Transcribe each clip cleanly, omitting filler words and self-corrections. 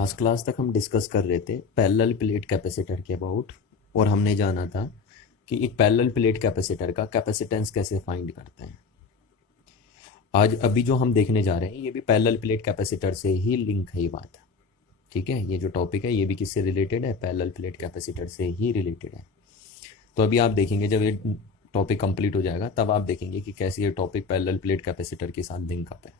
Last class तक हम discuss कर रहे थे पैरेलल प्लेट कैपेसिटर के अबाउट, और हमने जाना था कि एक पैरेलल प्लेट कैपेसिटर का कैपेसिटेंस कैसे फाइंड करते हैं। आज अभी जो हम देखने जा रहे हैं ये भी पैरेलल प्लेट कैपेसिटर से ही लिंक है ये बात। ठीक है, ये जो टॉपिक है ये भी किससे रिलेटेड है? पैरेलल प्लेट कैपेसिटर से ही रिलेटेड है। तो अभी आप देखेंगे जब ये टॉपिक कंप्लीट हो जाएगा तब आप देखेंगे कि कैसे ये टॉपिक पैरेलल प्लेट कैपेसिटर के साथ लिंक अप है।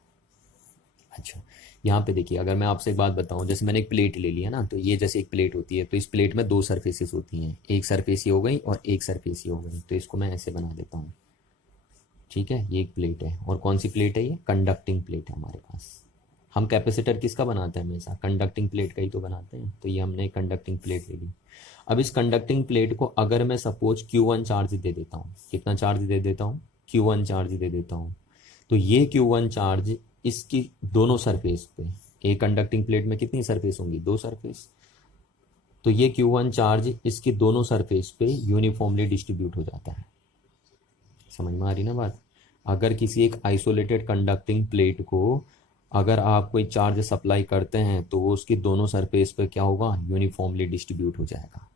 अच्छा, यहाँ पे देखिए, अगर मैं आपसे एक बात बताऊं, जैसे मैंने एक प्लेट ले ली है ना, तो ये जैसे एक प्लेट होती है, तो इस प्लेट में दो सरफेसेस होती हैं, एक सरफेस ये हो गई और एक सरफेस ये हो गई। तो इसको मैं ऐसे बना देता हूँ। ठीक है, ये एक प्लेट है, और कौन सी प्लेट है? ये कंडक्टिंग प्लेट है हमारे पास। हम कैपेसिटर किसका बनाते हैं? हमेशा कंडक्टिंग प्लेट का ही तो बनाते हैं। तो ये हमने कंडक्टिंग प्लेट ले ली। अब इस कंडक्टिंग प्लेट को अगर मैं सपोज Q1 चार्ज दे देता हूँ, कितना चार्ज दे देता हूँ? Q1 चार्ज दे देता हूँ। तो ये Q1 चार्ज इसकी दोनों सरफेस पे, एक कंडक्टिंग प्लेट में कितनी सरफेस होंगी? दो सरफेस। तो ये Q1 चार्ज इसकी दोनों सरफेस पे यूनिफॉर्मली डिस्ट्रीब्यूट हो जाता है। समझ में आ रही ना बात? अगर किसी एक आइसोलेटेड कंडक्टिंग प्लेट को अगर आप कोई चार्ज सप्लाई करते हैं तो वो उसकी दोनों सरफेस पे क्या होगा? यूनिफॉर्मली डिस्ट्रीब्यूट हो जाएगा।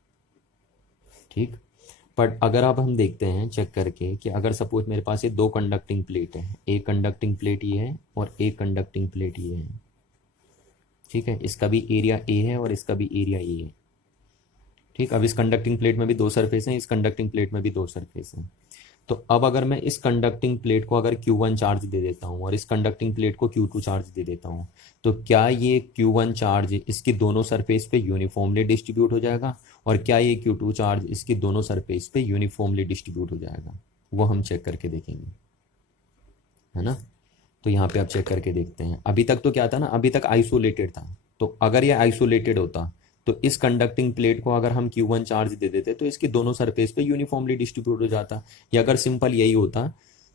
ठीक, बट अगर आप हम देखते हैं चेक करके कि अगर सपोज मेरे पास ये दो कंडक्टिंग प्लेट है, एक कंडक्टिंग प्लेट ये है और एक कंडक्टिंग प्लेट ये है। ठीक है, इसका भी एरिया ए है और इसका भी एरिया ए है। ठीक, अब इस कंडक्टिंग प्लेट में भी दो सरफेस हैं, इस कंडक्टिंग प्लेट में भी दो सरफेस हैं। तो अब अगर मैं इस कंडक्टिंग प्लेट को अगर Q1 चार्ज दे देता हूँ और इस कंडक्टिंग प्लेट को Q2 चार्ज दे देता हूँ, तो क्या ये Q1 चार्ज इसकी दोनों सरफेस पे यूनिफॉर्मली डिस्ट्रीब्यूट हो जाएगा? और क्या ये Q2 चार्ज इसकी दोनों सरफेस पे यूनिफॉर्मली डिस्ट्रीब्यूट हो जाएगा? वो हम चेक करके देखेंगे, है ना। तो यहाँ पे आप चेक करके देखते हैं। अभी तक तो क्या था ना, अभी तक आइसोलेटेड था। तो अगर ये आइसोलेटेड होता तो इस कंडक्टिंग प्लेट को अगर हम Q1 चार्ज दे देते तो इसकी दोनों सरफेस पे यूनिफॉर्मली डिस्ट्रीब्यूट हो जाता। या अगर सिंपल यही होता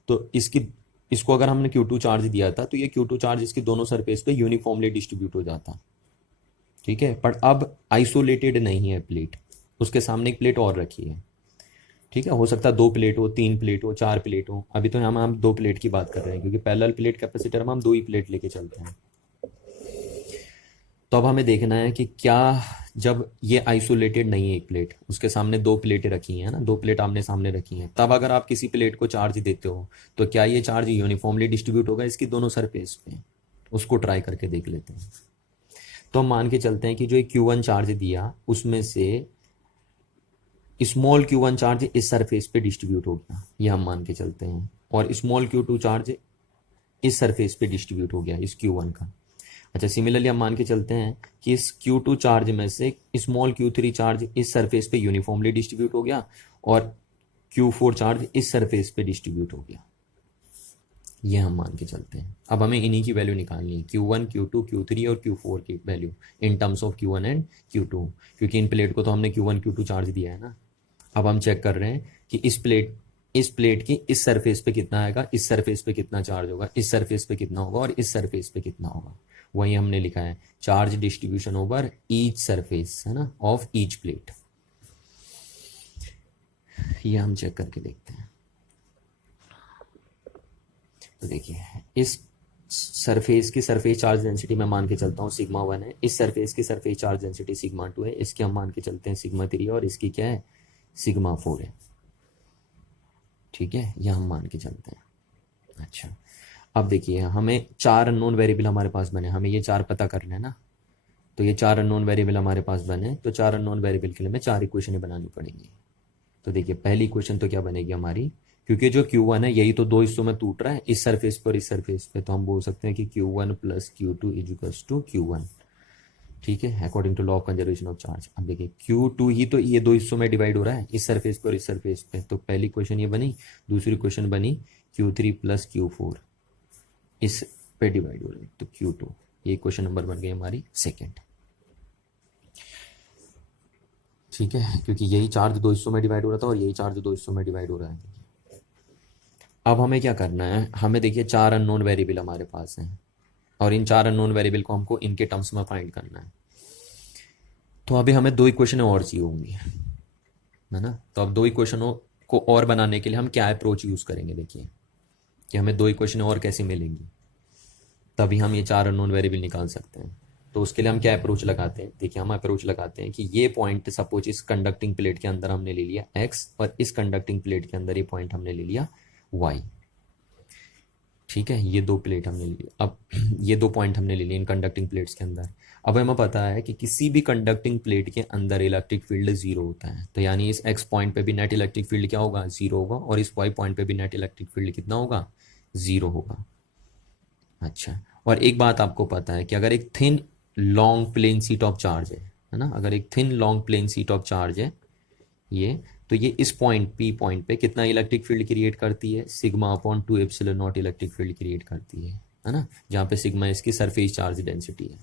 तो इसको अगर हमने Q2 चार्ज दिया था तो ये Q2 चार्ज इसकी दोनों सरफेस पे यूनिफॉर्मली डिस्ट्रीब्यूट हो जाता। ठीक है, पर अब आइसोलेटेड नहीं है प्लेट, उसके सामने एक प्लेट और रखी है। ठीक है, हो सकता है दो प्लेट हो, तीन प्लेट हो, चार प्लेट हो। अभी तो हम दो प्लेट की बात कर रहे हैं क्योंकि पैरेलल प्लेट कैपेसिटर में हम दो ही प्लेट लेके चलते हैं। तो अब हमें देखना है कि क्या जब ये आइसोलेटेड नहीं है एक प्लेट, उसके सामने दो प्लेटें रखी हैं ना, दो प्लेट आमने सामने रखी हैं, तब अगर आप किसी प्लेट को चार्ज देते हो तो क्या ये चार्ज यूनिफॉर्मली डिस्ट्रीब्यूट होगा इसकी दोनों सरफेस पे? उसको ट्राई करके देख लेते हैं। तो हम मान के चलते हैं कि जो Q1 चार्ज दिया उसमें से स्मॉल Q1 चार्ज इस सरफेस पे डिस्ट्रीब्यूट हो गया, ये हम मान के चलते हैं, और स्मॉल Q2 चार्ज इस सरफेस पे डिस्ट्रीब्यूट हो गया इस Q1 का। अच्छा, सिमिलरली हम मान के चलते हैं कि इस Q2 चार्ज में से स्मॉल Q3 चार्ज इस सरफेस पे यूनिफॉर्मली डिस्ट्रीब्यूट हो गया और Q4 चार्ज इस सरफेस पे डिस्ट्रीब्यूट हो गया। ये हम मान के चलते हैं। अब हमें इन्हीं की वैल्यू निकालनी है, Q1, Q2, Q3 और Q4 की value in terms of Q1 and Q2, क्योंकि इन प्लेट को तो हमने Q1 Q2 चार्ज दिया है ना। अब हम चेक कर रहे हैं कि इस प्लेट की इस सरफेस पे कितना आएगा, इस सरफेस पे कितना चार्ज होगा, इस सरफेस पे कितना होगा और इस सरफेस पे कितना होगा। वही हमने लिखा है charge distribution over each surface, है ना, ऑफ ईच प्लेट। ये हम चेक करके देखते हैं। तो देखिए, इस सरफेस की सरफेस चार्ज डेंसिटी मैं मान के चलता हूँ σ1 है, इस सरफेस की सरफेस चार्ज डेंसिटी σ2 है, इसकी हम मान के चलते हैं σ3 और इसकी क्या है? σ4 है। ठीक है, यह हम मान के चलते हैं। अच्छा, अब देखिए, हमें चार अननोन वेरिएबल हमारे पास बने, हमें ये चार पता करना है ना। तो ये चार अननोन वेरिएबल हमारे पास बने, तो चार अननोन वेरिएबल के लिए हमें चार इक्वेशन बनानी पड़ेंगी। तो देखिए, पहली इक्वेशन तो क्या बनेगी हमारी, क्योंकि जो Q1 है यही तो दो हिस्सों में टूट रहा है, इस सरफेस पर इस सरफेस पे, तो हम बोल सकते हैं कि Q1 plus Q2 equals to Q1। ठीक है, according to law of conservation of charge. अब देखिए, Q2 ही तो ये दो हिस्सों में डिवाइड हो रहा है, इस सरफेस पर इस सरफेस पे। तो पहली क्वेश्चन ये बनी, दूसरी क्वेश्चन बनी Q3 प्लस Q4 इस पे डिवाइड हो रही है, तो Q2। ये क्वेश्चन नंबर बन गई हमारी सेकेंड। ठीक है, क्योंकि यही चार्ज दो हिस्सों में डिवाइड हो रहा था और यही चार्ज दो हिस्सों में डिवाइड हो रहा है। अब हमें क्या करना है, हमें देखिए चार अननोन वेरिएबल हमारे पास हैं और इन चार अननोन वेरिएबल को हमको इनके टर्म्स में फाइंड करना है। तो अभी हमें दो इक्वेशन और चाहिए होंगी, है ना। तो अब दो इक्वेशनों को और बनाने के लिए हम क्या अप्रोच यूज करेंगे, देखिए कि हमें दो इक्वेशन और कैसे मिलेंगी, तभी हम ये चार अननोन वेरिएबल निकाल सकते हैं। तो उसके लिए हम क्या अप्रोच लगाते हैं, देखिए हम अप्रोच लगाते हैं कि ये पॉइंट सपोज इस कंडक्टिंग प्लेट के अंदर हमने ले लिया x और इस कंडक्टिंग प्लेट के अंदर ये पॉइंट हमने ले लिया y। ठीक है, ये दो प्लेट हमने ले लिया। अब ये दो पॉइंट हमने ले लिए इन कंडक्टिंग प्लेट्स के अंदर। अब हमें पता है कि किसी भी कंडक्टिंग प्लेट के अंदर इलेक्ट्रिक फील्ड जीरो होता है, तो यानी इस x पॉइंट पे भी नेट इलेक्ट्रिक फील्ड क्या होगा, जीरो होगा, और इस y पॉइंट पे भी नेट इलेक्ट्रिक फील्ड कितना होगा, जीरो होगा। अच्छा, और एक बात आपको पता है कि अगर एक thin long plane sheet of charge है ना, अगर एक thin long plane sheet of charge है ये, तो ये इस पॉइंट P पॉइंट पे कितना इलेक्ट्रिक फील्ड क्रिएट करती है, sigma upon 2 epsilon not electric field create करती है ना, जहाँ पे सिग्मा इसकी सरफेस चार्ज डेंसिटी है।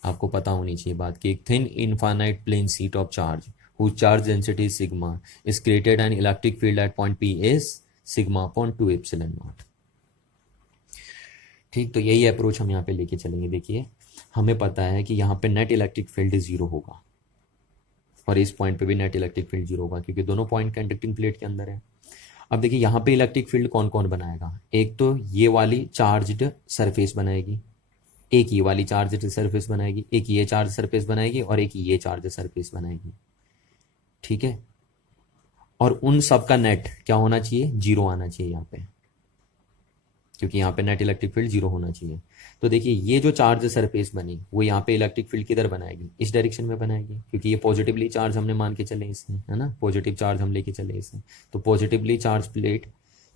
आपको पता होनी चाहिए बात कि एक thin infinite plane sheet of charge whose charge density is sigma is created an electric field at point P is sigma upon 2 epsilon naught। ठीक, तो यही अप्रोच हम यहाँ पे लेके चलेंगे। देखिए हमें पता है कि यहाँ पे नेट इलेक्ट्रिक फील्ड जीरो होगा और इस पॉइंट पे भी नेट इलेक्ट्रिक फील्ड जीरो होगा, क्योंकि दोनों पॉइंट कंडक्टिंग प्लेट के अंदर है। अब देखिए यहाँ पे इलेक्ट्रिक फील्ड कौन कौन बनाएगा, एक तो ये वाली चार्ज्ड सरफेस बनाएगी, एक ये वाली चार्ज सरफेस बनाएगी, एक ये चार्ज सरफेस बनाएगी, और एक ये चार्ज सरफेस बनाएगी। ठीक है, और उन सब का नेट क्या होना चाहिए, जीरो आना चाहिए यहाँ पे, क्योंकि यहाँ पे नेट इलेक्ट्रिक फील्ड जीरो होना चाहिए। तो देखिए ये जो चार्ज सरफेस बनी वो यहाँ पे इलेक्ट्रिक फील्ड किधर बनाएगी, इस डायरेक्शन में बनाएगी, क्योंकि ये पॉजिटिवली चार्ज हमने मान के चले इसमें, है ना, पॉजिटिव चार्ज हम लेके चले इसमें। तो पॉजिटिवली चार्ज प्लेट,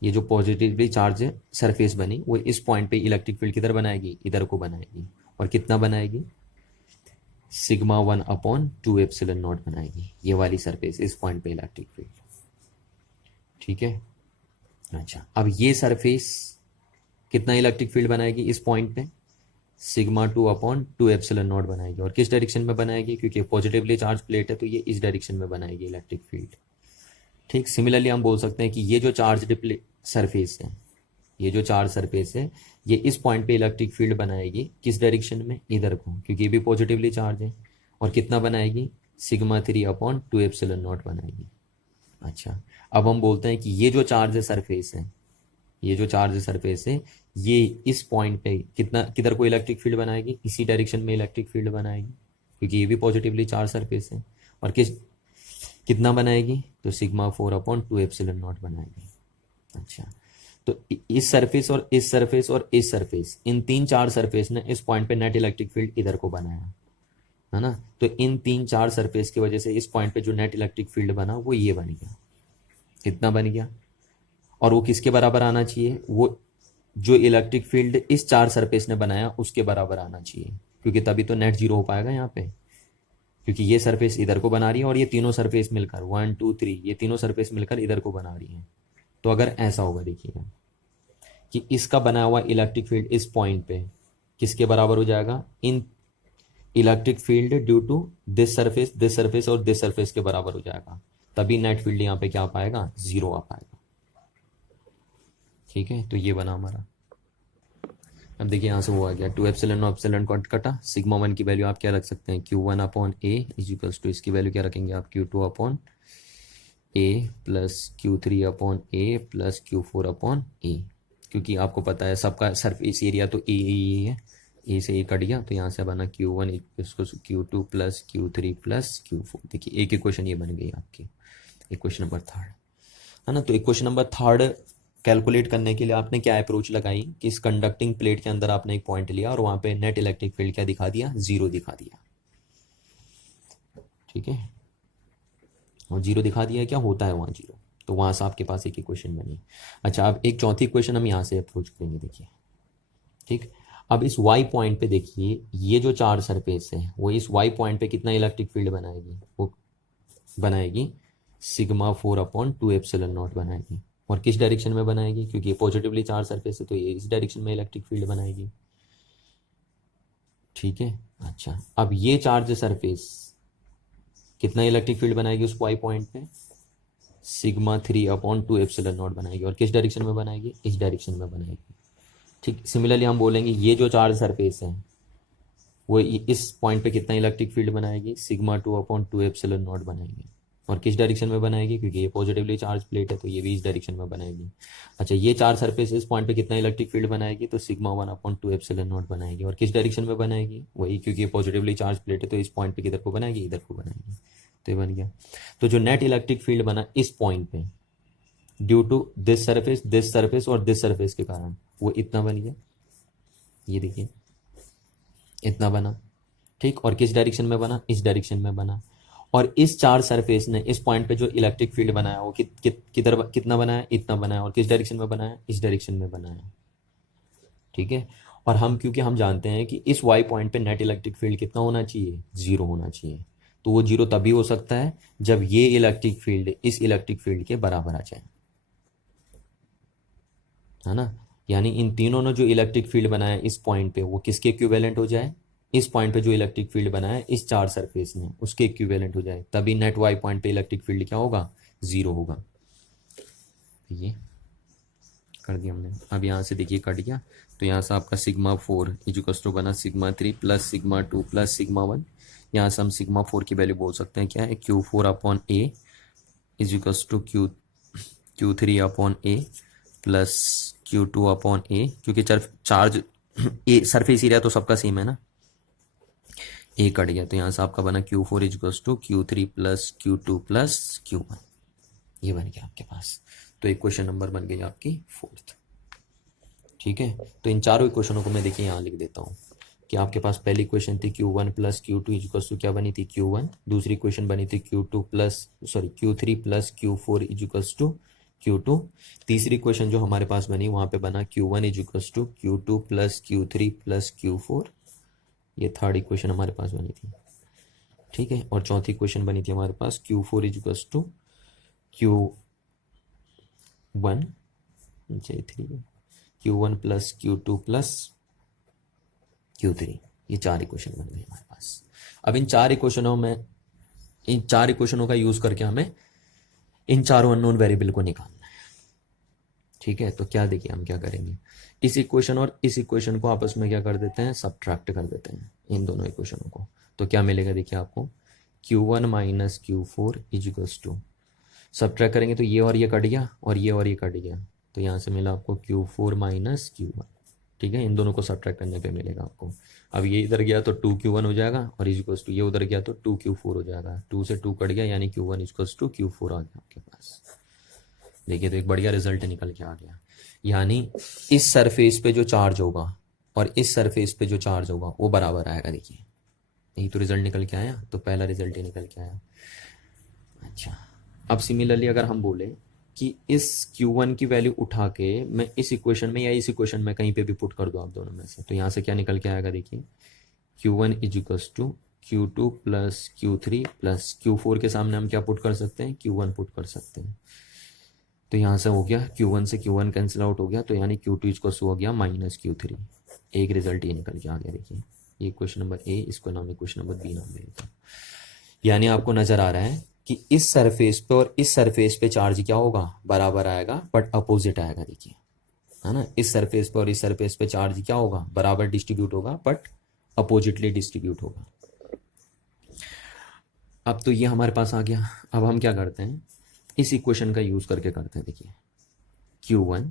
ये जो पॉजिटिवली चार्ज सरफेस बनी वो इस पॉइंट पे इलेक्ट्रिक फील्ड किधर बनाएगी, इधर को बनाएगी, और कितना बनाएगी, सिग्मा 1 अपॉन 2 एप्सिलॉन नॉट बनाएगी, ये वाली सरफेस इस पॉइंट पे इलेक्ट्रिक फील्ड। ठीक है, अच्छा अब ये सरफेस कितना इलेक्ट्रिक फील्ड बनाएगी इस पॉइंट पे, सिग्मा 2 अपॉन 2 एप्सिलॉन नॉट बनाएगी, और किस डायरेक्शन में बनाएगी, क्योंकि पॉजिटिवली चार्ज प्लेट है तो ये इस डायरेक्शन में बनाएगी इलेक्ट्रिक फील्ड। ठीक, सिमिलरली हम बोल सकते हैं कि ये जो चार्ज सरफेस है, ये जो चार्ज सरफेस है ये इस पॉइंट पे इलेक्ट्रिक फील्ड बनाएगी किस डायरेक्शन में, इधर को, क्योंकि ये भी पॉजिटिवली चार्ज है, और कितना बनाएगी, सिग्मा 3 अपॉन 2 एप्सिलॉन नॉट बनाएगी। अच्छा, अब हम बोलते हैं कि ये जो चार्ज सरफेस है, ये जो चार्ज सरफेस है ये इस पॉइंट पे कितना, किधर को इलेक्ट्रिक फील्ड बनाएगी, इसी डायरेक्शन में इलेक्ट्रिक फील्ड बनाएगी, क्योंकि ये भी पॉजिटिवली चार्ज सरफेस है, और कितना बनाएगी, तो सिग्मा 4 अपॉन 2 एप्सिलॉन नॉट बनाएगी। अच्छा, तो इस सरफेस और इस सरफेस और इस सरफेस, इन तीन चार सरफेस ने इस पॉइंट पे नेट इलेक्ट्रिक फील्ड इधर को बनाया, है ना, तो इन तीन चार सरफेस की वजह से इस पॉइंट पे जो नेट इलेक्ट्रिक फील्ड बना वो ये बन गया, कितना बन गया, और वो किसके बराबर आना चाहिए, वो जो इलेक्ट्रिक फील्ड इस चार सरफेस ने बनाया उसके बराबर आना चाहिए, क्योंकि तभी तो नेट जीरो हो पाएगा यहाँ पे, क्योंकि ये सरफेस इधर को बना रही है और ये तीनों सरफेस मिलकर 1 2 3 ये तीनों सरफेस मिलकर इधर को बना रही है। तो अगर ऐसा होगा देखिएगा कि इसका बना हुआ इलेक्ट्रिक फील्ड इस पॉइंट पे किसके बराबर हो जाएगा, इन electric field due to this surface और दिस सरफेस के बराबर हो जाएगा, तभी नेट फील्ड यहाँ पे क्या आ पाएगा, जीरो आ पाएगा। ठीक है, तो ये बना हमारा। अब देखिए यहाँ से वो आ गया 2 एप्सिलॉन एप्सिलॉन कटा, सिग्मा 1 की वैल्यू आप क्या रख सकते हैं, Q1 upon A is equals to, इसकी वैल्यू क्या रखेंगे आप, Q2 upon A plus Q3 upon A plus Q4 upon A, क्योंकि आपको पता है सबका सरफेस एरिया तो ए ही है, ए से ए कट गया, तो यहाँ से बना Q1 इसको Q2 plus Q3 plus Q4। देखिए एक इक्वेशन ये बन गई आपकी, इक्वेशन नंबर 3, है ना। तो इक्वेशन नंबर 3 कैलकुलेट करने के लिए आपने क्या अप्रोच लगाई कि इस कंडक्टिंग प्लेट के अंदर आपने एक पॉइंट लिया और वहां पे नेट इलेक्ट्रिक फील्ड क्या दिखा दिया, जीरो दिखा दिया। ठीक है, और जीरो दिखा दिया, क्या होता है वहां जीरो, तो वहां से आपके पास एक इक्वेशन बनी। अच्छा, अब एक चौथी इक्वेशन हम यहाँ से अप्रोच करेंगे, देखिए। ठीक, अब इस y पॉइंट पे देखिए ये जो चार्ज सरफेस है वो इस y पॉइंट पे कितना इलेक्ट्रिक फील्ड बनाएगी, वो बनाएगी सिग्मा 4 अपॉन 2 एप्सिलॉन नॉट बनाएगी, और किस डायरेक्शन में बनाएगी, क्योंकि ये पॉजिटिवली चार्ज सरफेस है तो ये इस डायरेक्शन में इलेक्ट्रिक फील्ड बनाएगी। ठीक है, अच्छा अब ये चार्ज सरफेस कितना इलेक्ट्रिक फील्ड बनाएगी उस y पॉइंट पे, सिग्मा 3 अपॉन 2 एप्सिलॉन नॉट बनाएगी, और किस डायरेक्शन में बनाएगी, इस डायरेक्शन में बनाएगी। ठीक, सिमिलरली हम बोलेंगे ये जो चार्ज सरफेस है वो इस पॉइंट पे कितना इलेक्ट्रिक फील्ड बनाएगी, सिग्मा 2 अपॉन 2 एप्सिलॉन नॉट बनाएगी, और किस डायरेक्शन में बनाएगी, क्योंकि ये पॉजिटिवली चार्ज प्लेट है तो ये भी इस डायरेक्शन में बनाएगी। अच्छा, ये चार सरफेस इस पॉइंट पे कितना इलेक्ट्रिक फील्ड बनाएगी, तो सिग्मा 1/2 एप्सिलॉन नॉट बनाएगी। और किस डायरेक्शन में बनाएगी, वही, क्योंकि ये पॉजिटिवली चार्ज प्लेट है तो इस पॉइंट पे किधर को बनाएगी, इधर को बनाएगी। तो ये बन गया। तो जो नेट इलेक्ट्रिक फील्ड बना इस पॉइंट पे ड्यू टू दिस सरफेस और दिस सरफेस के कारण, वो इतना बन गया, ये देखिए इतना बना। ठीक, और किस डायरेक्शन में बना, इस डायरेक्शन में बना। और इस चार सरफेस ने इस पॉइंट पे जो इलेक्ट्रिक फील्ड बनाया वो किधर कितना बनाया, इतना बनाया। और किस डायरेक्शन में बनाया, इस डायरेक्शन में बनाया। ठीक है, और हम क्योंकि हम जानते हैं कि इस वाई पॉइंट पे नेट इलेक्ट्रिक फील्ड कितना होना चाहिए, 0 होना चाहिए। तो वो 0 तभी हो सकता है जब ये इलेक्ट्रिक फील्ड इस इलेक्ट्रिक फील्ड के बराबर आ जाए, है ना। यानी इन तीनों ने जो इलेक्ट्रिक फील्ड बनाया इस पॉइंट पे वो किसके इक्विवेलेंट हो जाए, इस पॉइंट पे जो इलेक्ट्रिक फील्ड बनाया इस चार सरफेस ने उसके इक्विवेलेंट हो जाए, तभी नेट वाई पॉइंट पे इलेक्ट्रिक फील्ड क्या होगा, 0 होगा। ये कर दिया हमने। अब यहाँ से देखिए कट गया, तो यहाँ से आपका सिग्मा 4 इजुकस टू बना sigma 3 plus sigma 2 plus sigma 1। यहाँ से हम सिग्मा 4 की वैल्यू बोल सकते हैं क्या है, Q4/A इजुकस to Q3/A plus Q2/A, क्योंकि चार्ज ए सरफेस एरिया तो सबका सेम है ना, ए कट गया। तो यहाँ से आपका बना Q4 इजुकस to Q3 plus Q2 plus Q1। ये बन गया आपके पास। तो इक्वेशन नंबर बन गई आपकी 4th। ठीक है, तो इन चारों इक्वेशनों को मैं देखिए यहाँ लिख देता हूँ कि आपके पास पहली इक्वेशन थी Q1 प्लस Q2 इजुकस टू क्या बनी थी, Q1। दूसरी इक्वेशन बनी थी Q3 प्लस Q4 इजुकस टू Q2। तीसरी इक्वेशन जो हमारे पास बनी वहाँ पे बना Q1 इजुकस to Q2 plus Q3 plus Q4। ये थर्ड इक्वेशन हमारे पास बनी थी। ठीक है, और चौथी इक्वेशन बनी थी हमारे पास Q4 इजुकस to Q1 Q1 plus Q2 plus Q3। ये चार इक्वेशन बन गई हमारे पास। अब इन चार इक्वेशनों का यूज करके हमें इन चारों अननोन वेरिएबल को निकालना है। ठीक है, तो क्या देखिए हम क्या करेंगे, इस इक्वेशन और इस इक्वेशन को आपस में क्या कर देते हैं, सब्ट्रैक्ट कर देते हैं इन दोनों इक्वेशनों को। तो क्या मिलेगा देखिए आपको, Q1 minus Q4 equals to, subtract करेंगे तो ये और ये कट गया और ये कट गया, तो यहाँ से मिला आपको Q4 माइनस Q1। ठीक है, इन दोनों को सब्ट्रैक्ट करने पे मिलेगा आपको। अब ये इधर गया तो 2Q1 हो जाएगा और इजिकल्स टू ये उधर गया तो 2Q4 हो जाएगा। 2 से 2 कट गया यानी Q1 इजिकल्स टू Q4 आ गया आपके पास। देखिए तो एक बढ़िया रिजल्ट निकल के आ गया। यानी इस सरफेस पे जो चार्ज होगा और इस सरफेस पे जो चार्ज होगा वो बराबर आएगा। देखिए यही तो रिजल्ट निकल के आया, तो पहला रिजल्ट ही निकल के आया। अच्छा, अब सिमिलरली अगर हम बोले कि इस Q1 की वैल्यू उठा के मैं इस इक्वेशन में या इस इक्वेशन में कहीं पे भी पुट कर दूं आप दोनों में से, तो यहाँ से क्या निकल के आएगा देखिए, Q1 equals to Q2 plus Q3 plus Q4 के सामने हम क्या पुट कर सकते हैं, Q1 पुट कर सकते हैं। तो यहाँ से हो गया Q1 से Q1 कैंसिल आउट हो गया, तो यानी Q2 इजकल्स हो गया माइनस Q3। एक रिजल्ट ये निकल के आ गया। देखिए ये क्वेश्चन नंबर ए, इसको नाम क्वेश्चन नंबर बी नाम देता हूँ। यानी आपको नजर आ रहा है कि इस सरफेस पे और इस सरफेस पे चार्ज क्या होगा, बराबर आएगा बट अपोजिट आएगा। देखिए है ना, इस सरफेस पे और इस सरफेस पे चार्ज क्या होगा, बराबर डिस्ट्रीब्यूट होगा बट अपोजिटली डिस्ट्रीब्यूट होगा। अब तो ये हमारे पास आ गया। अब हम क्या करते हैं, इस इक्वेशन का यूज करके करते हैं। देखिए Q1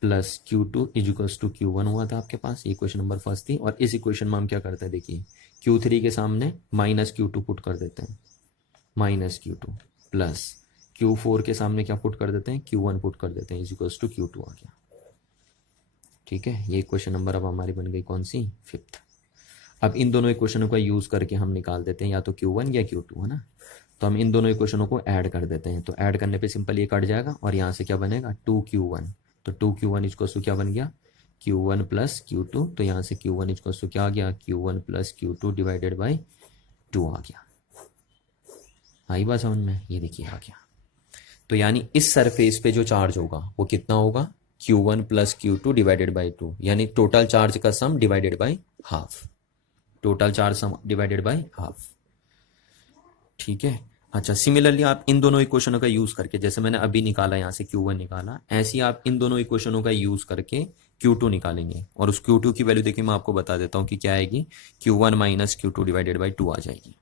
plus Q2 equals to Q1 हुआ था आपके पास, ये इक्वेशन नंबर फर्स्ट थी। और इस इक्वेशन में हम क्या करते हैं, देखिए Q3 के सामने माइनस Q2 पुट कर देते हैं, माइनस Q2 प्लस Q4 के सामने क्या पुट कर देते हैं, Q1 पुट कर देते हैं, इजिकल्स टू Q2 आ गया। ठीक है, ये इक्वेशन नंबर अब हमारी बन गई कौन सी, 5th। अब इन दोनों इक्वेशनों का यूज करके हम निकाल देते हैं या तो Q1 या Q2, है ना। तो हम इन दोनों इक्वेशनों को ऐड कर देते हैं, तो ऐड करने पे सिंपल ये कट जाएगा और यहाँ से क्या बनेगा 2Q1। तो 2Q1 इक्वल्स टू क्या बन गया, Q1 प्लस Q2। तो यहाँ से Q1 इक्वल्स टू क्या आ गया, Q1 plus Q2 divided by 2 आ गया। आई बात समझ में, ये देखिए आ गया। तो यानी इस सरफेस पे जो चार्ज होगा वो कितना होगा, Q1 plus Q2 divided by 2, यानी टोटल चार्ज का सम divided by half, total charge some divided by half. ठीक है। अच्छा, सिमिलरली आप इन दोनों इक्वेशनों का यूज करके, जैसे मैंने अभी निकाला यहाँ से Q1 निकाला, ऐसे ही आप इन दोनों इक्वेशनों का यूज करके Q2 निकालेंगे। और उस Q2 की वैल्यू देखिए मैं आपको बता देता हूँ कि क्या आएगी, Q1 minus Q2 divided by 2 आ जाएगी,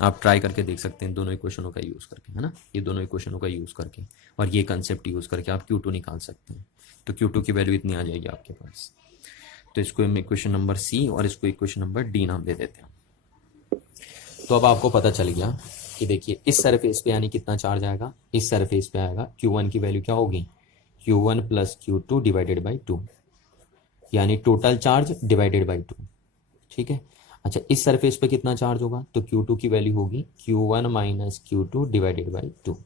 आप ट्राई करके देख सकते हैं दोनों इक्वेशनों का यूज़ करके, है ना, ये दोनों इक्वेशनों का यूज़ करके और ये कंसेप्ट यूज़ करके आप Q2 निकाल सकते हैं। तो Q2 की वैल्यू इतनी आ जाएगी आपके पास। तो इसको हम इक्वेशन नंबर सी और इसको इक्वेशन नंबर डी नाम दे देते हैं। तो अब आपको पता चल गया कि देखिए इस सरफेस पे यानी कितना चार्ज आएगा, इस सरफेस पे आएगा Q1 की वैल्यू क्या होगी, Q1 plus Q2 divided by 2, यानी टोटल चार्ज डिवाइडेड बाई 2। ठीक है। अच्छा, इस सरफेस पे कितना चार्ज होगा, तो Q2 की वैल्यू होगी Q1 minus Q2 divided by 2।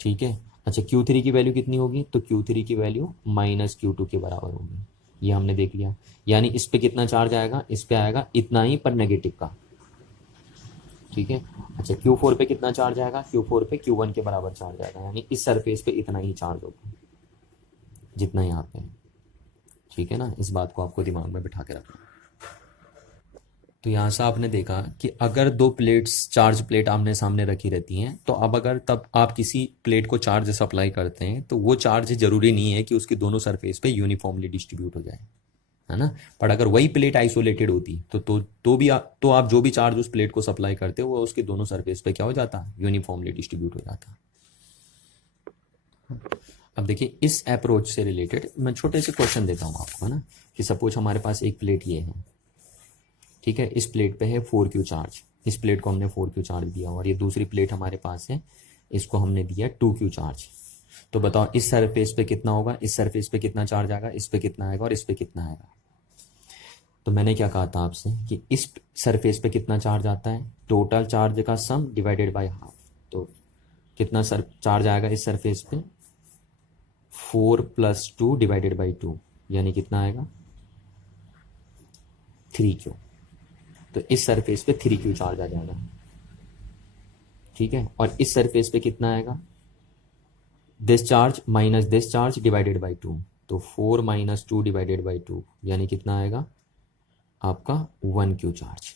ठीक है। अच्छा, Q3 की वैल्यू कितनी होगी, तो Q3 की वैल्यू माइनस Q2 के बराबर होगी। ये हमने देख लिया। यानी इस पे कितना चार्ज आएगा, इस पे आएगा इतना ही पर नेगेटिव का। ठीक है। अच्छा, Q4 पे कितना चार्ज आएगा, Q4 पे Q1 के बराबर चार्ज आएगा, यानी इस सरफेस पे इतना ही चार्ज होगा जितना यहाँ पे है। ठीक है ना, इस बात को आपको दिमाग में बिठा के रखना। तो यहाँ से आपने देखा कि अगर दो प्लेट्स, चार्ज प्लेट आमने सामने रखी रहती हैं, तो अब अगर तब आप किसी प्लेट को चार्ज सप्लाई करते हैं तो वो चार्ज जरूरी नहीं है कि उसकी दोनों सरफेस पे यूनिफॉर्मली डिस्ट्रीब्यूट हो जाए, है ना। पर अगर वही प्लेट आइसोलेटेड होती तो आप जो भी चार्ज उस प्लेट को सप्लाई करते हो वो उसके दोनों सरफेस पे क्या हो जाता, यूनिफॉर्मली डिस्ट्रीब्यूट हो जाता। अब देखिए इस अप्रोच से रिलेटेड मैं छोटे से क्वेश्चन देता हूँ आपको, है ना, कि सपोज हमारे पास एक प्लेट ये है। ठीक है, इस प्लेट पे है 4Q चार्ज, इस प्लेट को हमने 4Q चार्ज दिया और ये दूसरी प्लेट हमारे पास है, इसको हमने दिया 2Q चार्ज। तो बताओ इस सरफेस पे कितना होगा, इस सरफेस पे कितना चार्ज आएगा, इस पे कितना आएगा और इस पे कितना आएगा। तो मैंने क्या कहा था आपसे कि इस सरफेस पे कितना चार्ज आता है, टोटल चार्ज का सम डिवाइडेड बाय हाफ। तो कितना चार्ज आएगा इस सरफेस पे, 4 प्लस 2 डिवाइडेड बाई 2, यानी कितना आएगा 3Q। तो इस सरफेस पे 3Q चार्ज आ जाएगा। ठीक है, और इस सरफेस पे कितना आएगा, this charge minus this charge divided by 2, तो 4 माइनस 2 डिवाइडेड बाई 2, यानी कितना आएगा आपका 1Q चार्ज,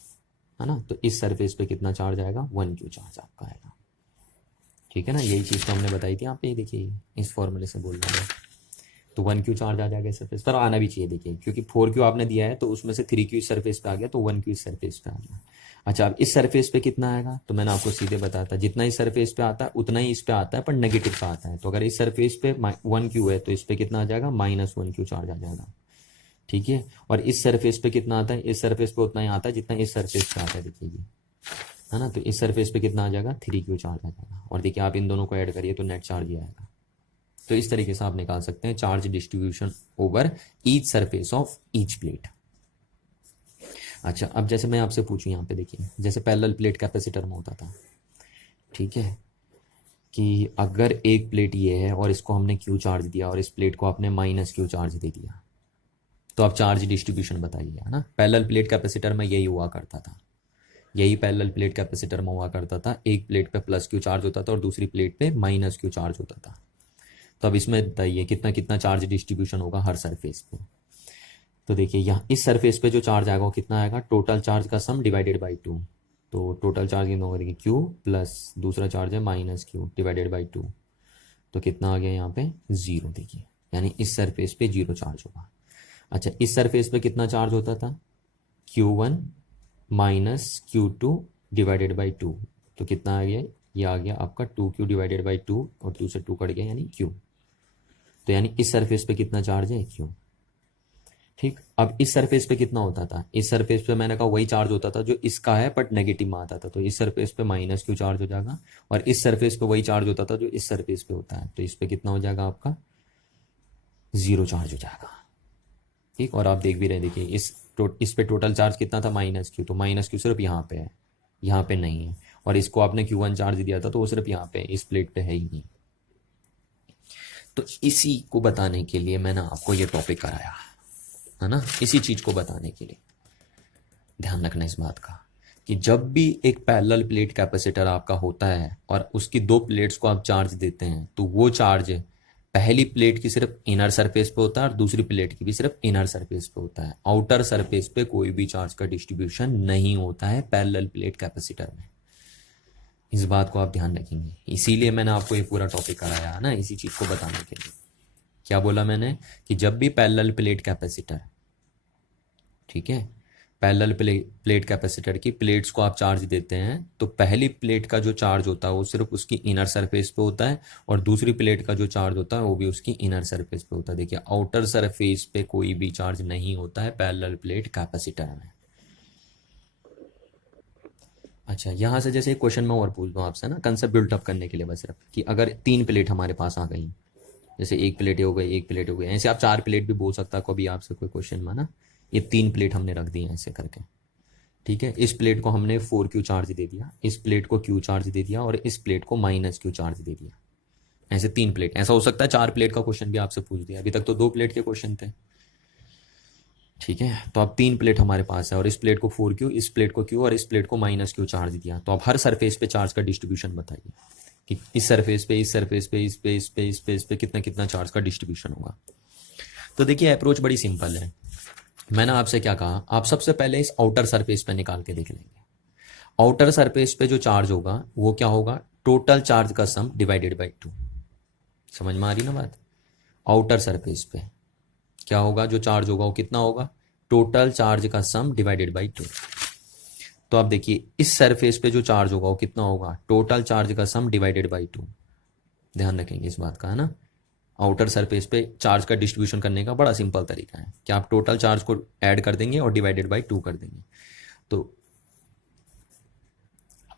है ना। तो इस सरफेस पे कितना चार्ज आएगा, 1Q चार्ज आपका आएगा। ठीक है ना, यही चीज़ तो हमने बताई थी यहाँ पे, देखिए इस फॉर्मूले से बोल रहा है। तो 1Q चार्ज आ जाएगा इस सरफेस पर, आना भी चाहिए देखिए, क्योंकि 4Q आपने दिया है तो उसमें से 3Q इस सरफेस पे आ गया, तो 1Q इस सरफेस पे आ गया। अच्छा, अब इस सरफेस पे कितना आएगा, तो मैंने आपको सीधे बताया था जितना इस सरफेस पे आता है उतना ही इस पे आता है, पर नेगेटिव का आता है। तो अगर इस सरफेस पे 1Q है तो इस पे कितना आ जाएगा, माइनस 1Q चार्ज आ जाएगा। ठीक है, और इस सरफेस पे कितना आता है, इस सरफेस पे उतना ही आता है जितना इस सरफेस पे आता है, देखिए ये, है ना। तो इस सरफेस पे कितना आ जाएगा, 3Q चार्ज आ जाएगा। और देखिए आप इन दोनों को ऐड करिए तो नेट चार्ज ही आएगा। तो इस तरीके से आप निकाल सकते हैं charge distribution over each surface of each plate. अच्छा, अब जैसे मैं आपसे पूछूं यहाँ पे देखिए, जैसे पैरेलल प्लेट कैपेसिटर में होता था, ठीक है, कि अगर एक प्लेट ये है और इसको हमने Q चार्ज दिया और इस प्लेट को आपने माइनस Q चार्ज दे दिया, तो आप चार्ज डिस्ट्रीब्यूशन बताइए, है ना। पैरेलल प्लेट कैपेसिटर में यही हुआ करता था, यही पैरेलल प्लेट कैपेसिटर में हुआ करता था, एक प्लेट पे प्लस Q चार्ज होता था और दूसरी प्लेट पे माइनस Q चार्ज होता था। तो अब इसमें बताइए कितना कितना चार्ज डिस्ट्रीब्यूशन होगा हर सरफेस पे। तो देखिए यहाँ इस सरफेस पे जो चार्ज आएगा वो कितना आएगा, टोटल चार्ज का सम डिवाइडेड बाई 2। तो टोटल चार्ज कितना होगा, देखिए Q प्लस दूसरा चार्ज है माइनस Q डिवाइडेड बाई 2, तो कितना आ गया यहाँ पे 0, देखिए, यानी इस सरफेस पे 0 चार्ज होगा। अच्छा, इस सरफेस पे कितना चार्ज होता था, Q1 minus Q2 divided by 2, तो कितना आ गया, ये आ गया आपका 2Q डिवाइडेड बाई 2 और 2 से 2 कट गया यानी Q। तो यानी इस सरफेस पे कितना चार्ज है, Q। ठीक, अब इस सरफेस पे कितना होता था, इस सरफेस पे मैंने कहा वही चार्ज होता था जो इसका है बट नेगेटिव में आता था, तो इस सरफेस पे माइनस Q चार्ज हो जाएगा। और इस सरफेस पे वही चार्ज होता था जो इस सरफेस पे होता है, तो इस पे कितना हो जाएगा आपका 0 चार्ज हो जाएगा। ठीक, और आप देख भी रहे, देखिए इस पे टोटल चार्ज कितना था, माइनस Q, तो माइनस Q सिर्फ यहाँ पे है, यहाँ पे नहीं है। और इसको आपने Q1 चार्ज दिया था तो वो सिर्फ यहाँ पे, इस प्लेट पे है ही नहीं। तो इसी को बताने के लिए मैंने आपको ये टॉपिक कराया, है ना, इसी चीज को बताने के लिए। ध्यान रखना इस बात का कि जब भी एक पैरेलल प्लेट कैपेसिटर आपका होता है और उसकी दो प्लेट्स को आप चार्ज देते हैं, तो वो चार्ज पहली प्लेट की सिर्फ इनर सरफेस पे होता है और दूसरी प्लेट की भी सिर्फ इनर सरफेस पे होता है। आउटर सरफेस पे कोई भी चार्ज का डिस्ट्रीब्यूशन नहीं होता है पैरेलल प्लेट कैपेसिटर में। इस बात को आप ध्यान रखेंगे, इसीलिए मैंने आपको ये पूरा टॉपिक कराया है ना, इसी चीज को बताने के लिए। क्या बोला मैंने, कि जब भी पैरेलल प्लेट कैपेसिटर, ठीक है, पैरेलल प्लेट कैपेसिटर की प्लेट्स को आप चार्ज देते हैं तो पहली प्लेट का जो चार्ज होता है वो सिर्फ उसकी इनर सरफेस पे होता है और दूसरी प्लेट का जो चार्ज होता है वो भी उसकी इनर सरफेस पे होता है। देखिए आउटर सरफेस पे कोई भी चार्ज नहीं होता है पैरेलल प्लेट कैपेसिटर में। अच्छा, यहाँ से जैसे एक क्वेश्चन मैं और पूछ दूँ आपसे ना, कंसेप्ट बिल्टअप करने के लिए बस सिर्फ, कि अगर 3 प्लेट हमारे पास आ गई, जैसे एक प्लेट हो गई, एक प्लेट हो गई, ऐसे आप 4 प्लेट भी बोल सकता है कभी आपसे कोई क्वेश्चन में ना। ये 3 प्लेट हमने रख दी है ऐसे करके, ठीक है। इस प्लेट को हमने 4Q चार्ज दे दिया, इस प्लेट को Q चार्ज दे दिया और इस प्लेट को -Q चार्ज दे दिया। ऐसे 3 प्लेट, ऐसा हो सकता है 4 प्लेट का क्वेश्चन भी आपसे पूछ दिया, अभी तक तो 2 प्लेट के क्वेश्चन थे, ठीक है। तो अब 3 प्लेट हमारे पास है और इस प्लेट को 4Q, इस प्लेट को Q और इस प्लेट को -Q चार्ज दिया। तो अब हर सरफेस पे चार्ज का डिस्ट्रीब्यूशन बताइए कि इस सरफेस पे, इस सरफेस पे, इस पे, इस पे, इस पे, इस पे कितना कितना चार्ज का डिस्ट्रीब्यूशन होगा। तो देखिए अप्रोच बड़ी सिंपल है। मैंने आपसे क्या कहा, आप सबसे पहले इस आउटर सरफेस पे निकाल के देख लेंगे। आउटर सरफेस पे जो चार्ज होगा वो क्या होगा, टोटल चार्ज का सम डिवाइडेड बाई 2। समझ में आ रही ना बात। आउटर सरफेस पे क्या होगा, जो चार्ज होगा वो कितना होगा, टोटल चार्ज का सम डिवाइडेड बाई 2। तो आप देखिए इस सरफेस पे जो चार्ज होगा वो कितना होगा, टोटल चार्ज का सम डिवाइडेड बाई 2। ध्यान रखेंगे इस बात का, है ना। आउटर सरफेस पे चार्ज का डिस्ट्रीब्यूशन करने का बड़ा सिंपल तरीका है कि आप टोटल चार्ज को ऐड कर देंगे और डिवाइडेड बाई 2 कर देंगे। तो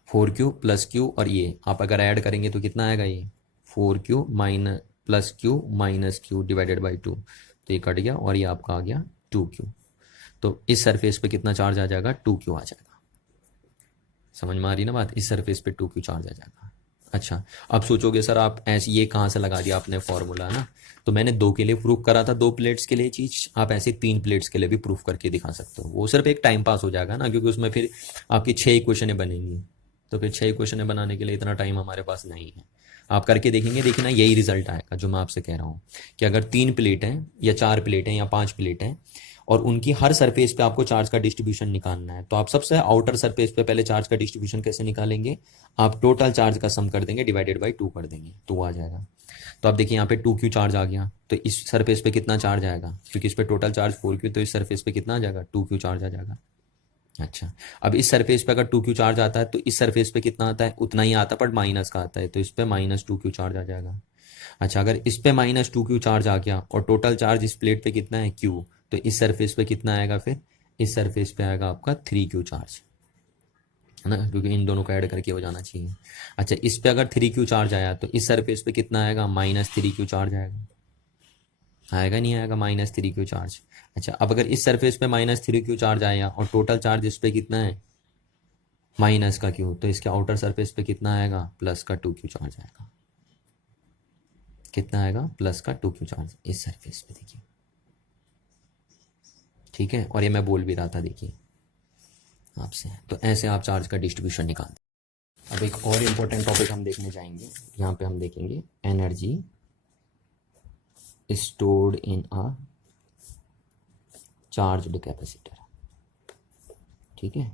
4Q + Q और ये आप अगर ऐड करेंगे तो कितना आएगा, ये 4Q + Q -Q divided by 2। तो ये कट गया और ये आपका आ गया 2Q। तो इस सरफेस पे कितना चार्ज आ जाएगा, 2Q आ जाएगा। समझ में आ रही ना बात, इस सरफेस पे 2Q चार्ज आ जाएगा। अच्छा, अब सोचोगे सर आप ऐसे ये कहाँ से लगा दिया आपने फॉर्मूला, है ना। तो मैंने 2 के लिए प्रूफ करा था, 2 प्लेट्स के लिए चीज़, आप ऐसे 3 प्लेट्स के लिए भी प्रूफ करके दिखा सकते हो। वो सिर्फ एक टाइम पास हो जाएगा ना, क्योंकि उसमें फिर आपकी 6 इक्वेशनें बनेंगी, तो फिर 6 इक्वेशनें बनाने के लिए इतना टाइम हमारे पास नहीं है। आप करके देखेंगे, देखना यही रिजल्ट आएगा जो मैं आपसे कह रहा हूँ कि अगर 3 प्लेट हैं या 4 प्लेट हैं या 5 प्लेट हैं और उनकी हर सरफेस पे आपको चार्ज का डिस्ट्रीब्यूशन निकालना है, तो आप सबसे आउटर सरफेस पे पहले चार्ज का डिस्ट्रीब्यूशन कैसे निकालेंगे, आप टोटल चार्ज का सम कर देंगे, डिवाइडेड बाई 2 कर देंगे, तो आ जाएगा। तो आप देखिए यहाँ पे 2Q चार्ज आ गया, तो इस सरफेस पे कितना चार्ज आएगा, क्योंकि इस पे टोटल चार्ज 4Q, तो इस सरफेस पे कितना आ जाएगा, 2Q चार्ज आ जाएगा। अच्छा, अब इस सरफेस पे अगर 2Q चार्ज आता है तो इस सरफेस पे कितना आता है, उतना ही आता है, बट माइनस का आता है, तो इस पे -2Q चार्ज आ जाएगा। अच्छा, अगर इस पे -2Q चार्ज आ गया और टोटल चार्ज इस प्लेट पे कितना है, Q, तो इस सरफेस पे कितना आएगा, फिर इस सरफेस पे आएगा आपका 3Q चार्ज, है ना, क्योंकि इन दोनों को ऐड करके हो जाना चाहिए। अच्छा, इस पे अगर 3Q चार्ज आया तो इस सरफेस पे कितना आएगा, -3Q चार्ज आएगा, आएगा नहीं आएगा, -3Q चार्ज। अच्छा, अब अगर इस सरफेस पे -3Q चार्ज आया और टोटल चार्ज इस पे कितना है, माइनस का Q, तो इसके आउटर सरफेस पे कितना आएगा, प्लस का 2Q चार्ज आएगा। कितना आएगा, प्लस का 2Q चार्ज इस सरफेस पे, देखिए ठीक है। और ये मैं बोल भी रहा था देखिए आपसे, तो ऐसे आप चार्ज का डिस्ट्रीब्यूशन निकालते। अब एक और इम्पोर्टेंट टॉपिक हम देखने जाएंगे, यहाँ पे हम देखेंगे energy stored in a charged capacitor, ठीक है।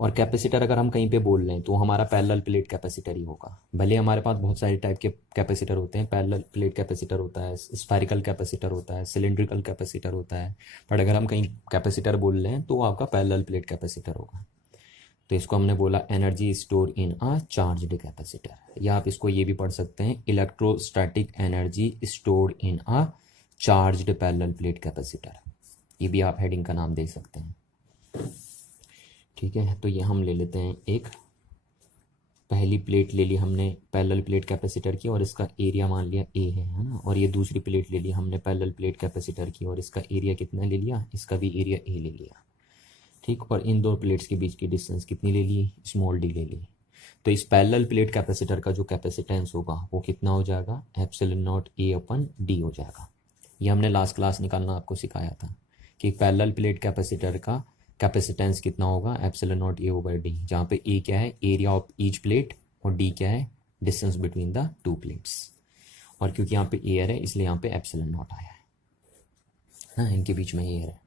और कैपेसिटर अगर हम कहीं पे बोल रहे हैं तो हमारा पैरेलल प्लेट कैपेसिटर ही होगा। भले हमारे पास बहुत सारे टाइप के कैपेसिटर होते हैं, पैरेलल प्लेट कैपेसिटर होता है, स्फेरिकल कैपेसिटर होता है, सिलिंड्रिकल कैपेसिटर होता है, बट अगर हम कहीं कैपेसिटर बोल रहे हैं तो आपका पैरेलल प्लेट कैपेसिटर होगा। तो इसको हमने बोला energy store in a charged capacitor, या आप इसको ये भी पढ़ सकते हैं electrostatic energy stored in a charged parallel plate capacitor, ये भी आप हेडिंग का नाम दे सकते हैं, ठीक है। तो ये हम ले लेते हैं, एक पहली प्लेट ले ली हमने पैरेलल प्लेट कैपेसिटर की और इसका एरिया मान लिया A है ना, और ये दूसरी प्लेट ले ली हमने पैरेलल प्लेट कैपेसिटर की और इसका एरिया कितना ले लिया, इसका भी एरिया A ले लिया, ठीक। और इन दो प्लेट्स के बीच की डिस्टेंस कितनी ले ली, स्मॉल d ले ली। तो इस पैरेलल प्लेट कैपेसिटर का जो कैपेसिटेंस होगा वो कितना हो जाएगा, ε0 A/d हो जाएगा। ये हमने लास्ट क्लास निकालना आपको सिखाया था कि पैरेलल प्लेट कैपेसिटर का कैपेसिटेंस कितना होगा, ε0 A/d, जहाँ पे A क्या है, एरिया ऑफ ईच प्लेट, और d क्या है, डिस्टेंस बिटवीन द 2 प्लेट्स। और क्योंकि यहाँ पे एयर है इसलिए यहाँ पे ε0 आया है ना, इनके बीच में एयर है।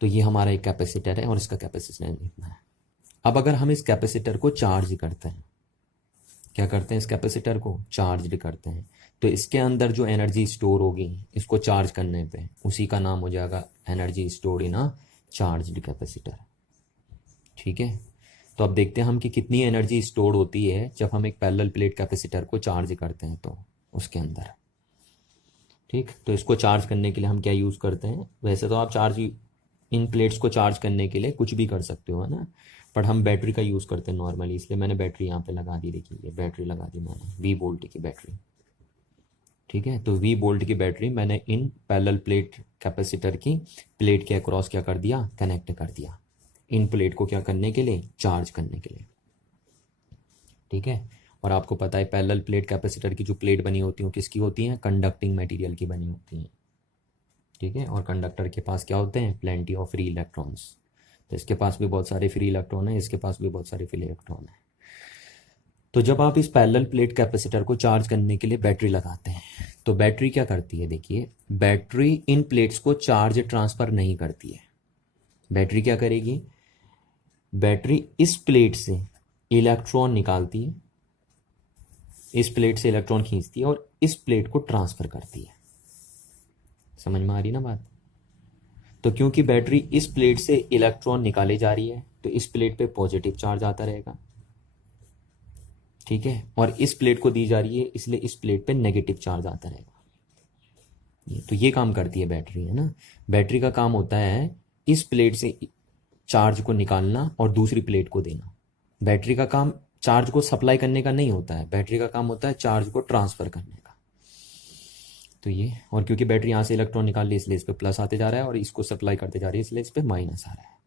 तो ये हमारा एक कैपेसिटर है और इसका कैपेसिटेंस इतना है। अब अगर हम इस कैपेसिटर को चार्ज करते हैं, क्या करते हैं, इस कैपेसिटर को चार्ज करते हैं, तो इसके अंदर जो एनर्जी स्टोर होगी इसको चार्ज करने पे, उसी का नाम हो जाएगा energy store in a charged capacitor. ठीक है, तो अब देखते हैं हम कि कितनी एनर्जी स्टोर होती है जब हम एक पैरेलल प्लेट कैपेसिटर को चार्ज करते हैं तो उसके अंदर। ठीक, तो इसको चार्ज करने के लिए हम क्या यूज़ करते हैं? वैसे तो आप चार्ज इन प्लेट्स को चार्ज करने के लिए कुछ भी कर सकते हो, है ना, बट हम बैटरी का यूज़ करते हैं नॉर्मली, इसलिए मैंने बैटरी यहाँ पे लगा दी। देखिए ये बैटरी लगा दी मैंने, वी वोल्ट की बैटरी। ठीक है, तो वी वोल्ट की बैटरी मैंने इन पैरेलल प्लेट कैपेसिटर की प्लेट के अक्रॉस क्या कर दिया? कनेक्ट कर दिया, इन प्लेट को क्या करने के लिए? चार्ज करने के लिए। ठीक है, और आपको पता है पैरेलल प्लेट कैपेसिटर की जो प्लेट बनी होती है वो किसकी होती हैं? कंडक्टिंग मटेरियल की बनी होती हैं। ठीक है, और कंडक्टर के पास क्या होते हैं? Plenty of free electrons. तो इसके पास भी बहुत सारे फ्री इलेक्ट्रॉन है, इसके पास भी बहुत सारे फ्री इलेक्ट्रॉन है। तो जब आप इस पैरेलल प्लेट कैपेसिटर को चार्ज करने के लिए बैटरी लगाते हैं तो बैटरी क्या करती है? देखिए, बैटरी इन प्लेट्स को चार्ज ट्रांसफर नहीं करती है। बैटरी क्या करेगी? बैटरी इस प्लेट से इलेक्ट्रॉन निकालती है, इस प्लेट से इलेक्ट्रॉन खींचती है और इस प्लेट को ट्रांसफर करती है। समझ में आ रही ना बात? तो क्योंकि बैटरी इस प्लेट से इलेक्ट्रॉन निकाले जा रही है तो इस प्लेट पे पॉजिटिव चार्ज आता रहेगा। ठीक है, और इस प्लेट को दी जा रही है इसलिए इस प्लेट पे नेगेटिव चार्ज आता रहेगा। तो ये काम करती है बैटरी, है ना। बैटरी का काम होता है इस प्लेट से चार्ज को निकालना और दूसरी प्लेट को देना। बैटरी का काम चार्ज को सप्लाई करने का नहीं होता है, बैटरी का काम होता है चार्ज को ट्रांसफर करने का। तो ये, और क्योंकि बैटरी यहाँ से इलेक्ट्रॉन निकाल ली इसलिए इस पे प्लस आते जा रहा है और इसको सप्लाई करते जा रही है इसलिए इस पे माइनस आ रहा है।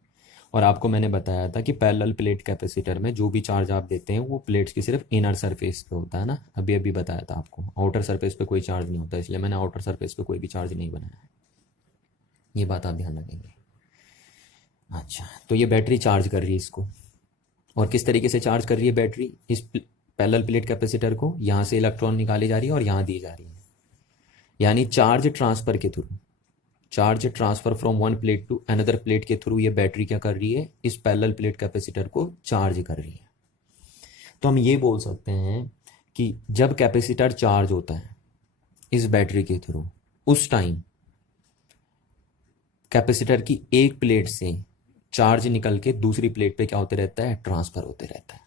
और आपको मैंने बताया था कि पैरेलल प्लेट कैपेसिटर में जो भी चार्ज आप देते हैं वो प्लेट्स की सिर्फ इनर सरफेस पे होता है ना, अभी अभी बताया था आपको। आउटर सरफेस पे कोई चार्ज नहीं होता, इसलिए मैंने आउटर सरफेस पे कोई भी चार्ज नहीं बनाया है। ये बात आप ध्यान रखेंगे। अच्छा, तो ये बैटरी चार्ज कर रही है इसको, और किस तरीके से चार्ज कर रही है बैटरी? इस पैरेलल प्लेट कैपेसिटर को यहाँ से इलेक्ट्रॉन निकाली जा रही है और यहाँ दी जा रही है, यानी चार्ज ट्रांसफर के थ्रू, charge transfer from one plate to another plate के थ्रू ये बैटरी क्या कर रही है? इस पैरेलल प्लेट कैपेसिटर को चार्ज कर रही है। तो हम ये बोल सकते हैं कि जब कैपेसिटर चार्ज होता है इस बैटरी के थ्रू, उस टाइम कैपेसिटर की एक प्लेट से चार्ज निकल के दूसरी प्लेट पे क्या होते रहता है? ट्रांसफर होते रहता है।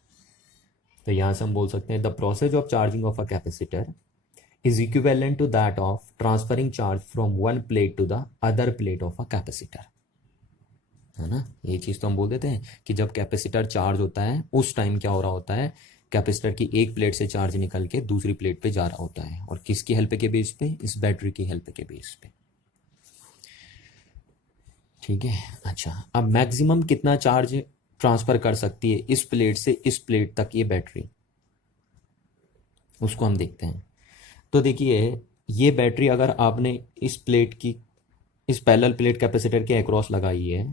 तो यहां से हम बोल सकते हैं the process of charging of a capacitor is equivalent to that of transferring charge from one plate to the other plate of a capacitor, है ना। ये चीज़ तो हम बोल देते हैं कि जब कैपेसिटर चार्ज होता है उस टाइम क्या हो रहा होता है? कैपेसिटर की एक प्लेट से चार्ज निकल के दूसरी प्लेट पे जा रहा होता है, और किसकी हेल्प के बेस पे? इस बैटरी की हेल्प के बेस पे। ठीक है, अच्छा, अब मैक्सिमम कितना चार्ज ट्रांसफर कर सकती है इस प्लेट से इस प्लेट तक ये बैटरी, उसको हम देखते हैं। तो देखिए, ये बैटरी अगर आपने इस प्लेट की, इस पैरेलल प्लेट कैपेसिटर के अक्रॉस लगाई है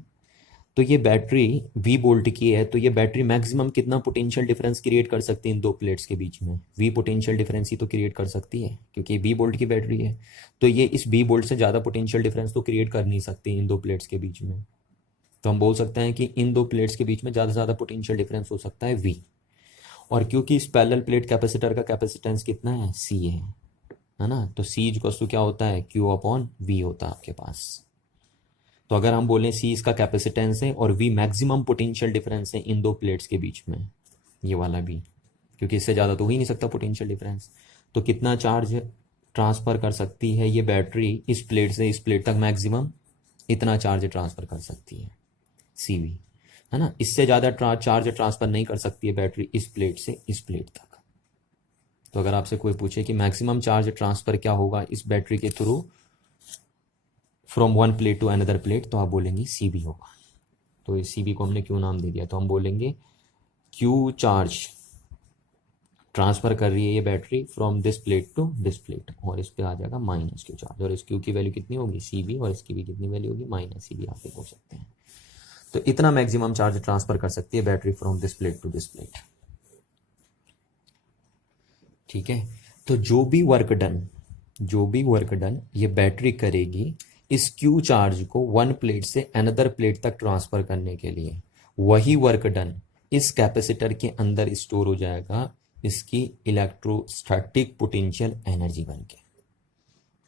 तो ये बैटरी वी वोल्ट की है, तो ये बैटरी मैक्सिमम कितना पोटेंशियल डिफरेंस क्रिएट कर सकती है इन दो प्लेट्स के बीच में? वी पोटेंशियल डिफरेंस ही तो क्रिएट कर सकती है, क्योंकि वी वोल्ट की बैटरी है। तो ये इस वी वोल्ट से ज़्यादा पोटेंशियल डिफरेंस तो क्रिएट कर नहीं सकती इन दो प्लेट्स के बीच में। तो हम बोल सकते हैं कि इन दो प्लेट्स के बीच में ज़्यादा से ज़्यादा पोटेंशियल डिफरेंस हो सकता है वी। और क्योंकि इस पैरेलल प्लेट कैपेसिटर का कैपेसिटेंस कितना है? सी है ना। तो सी इक्वल्स टू क्या होता है? क्यू अपॉन वी होता है आपके पास। तो अगर हम बोलें सी इसका कैपेसिटेंस है और वी मैक्सिमम पोटेंशियल डिफरेंस है इन दो प्लेट्स के बीच में, ये वाला भी, क्योंकि इससे ज़्यादा तो हो ही नहीं सकता पोटेंशियल डिफरेंस। तो कितना चार्ज ट्रांसफ़र कर सकती है ये बैटरी इस प्लेट से इस प्लेट तक? मैक्सिमम इतना चार्ज ट्रांसफ़र कर सकती है, सी वी, है ना। इससे ज़्यादा चार्ज ट्रांसफ़र नहीं कर सकती है बैटरी इस प्लेट से इस प्लेट तक। तो अगर आपसे कोई पूछे कि मैक्सिमम चार्ज ट्रांसफ़र क्या होगा इस बैटरी के through from one plate to another plate, तो आप बोलेंगे सी बी होगा। तो इस सी बी को हमने क्यू नाम दे दिया, तो हम बोलेंगे क्यू चार्ज ट्रांसफ़र कर रही है ये battery from this plate to this plate, और इस पे आ जाएगा माइनस क्यू चार्ज, और इस क्यू की वैल्यू कितनी होगी? सी बी, और इसकी भी कितनी वैल्यू होगी? माइनस सी बी, आप ये बोल सकते हैं। तो इतना मैक्सिमम चार्ज ट्रांसफ़र कर सकती है battery from this plate to this plate. ठीक है, तो जो भी वर्क डन ये बैटरी करेगी इस क्यू चार्ज को वन प्लेट से अनदर प्लेट तक ट्रांसफर करने के लिए, वही वर्क डन इस कैपेसिटर के अंदर स्टोर हो जाएगा इसकी इलेक्ट्रोस्टैटिक पोटेंशियल एनर्जी बन के।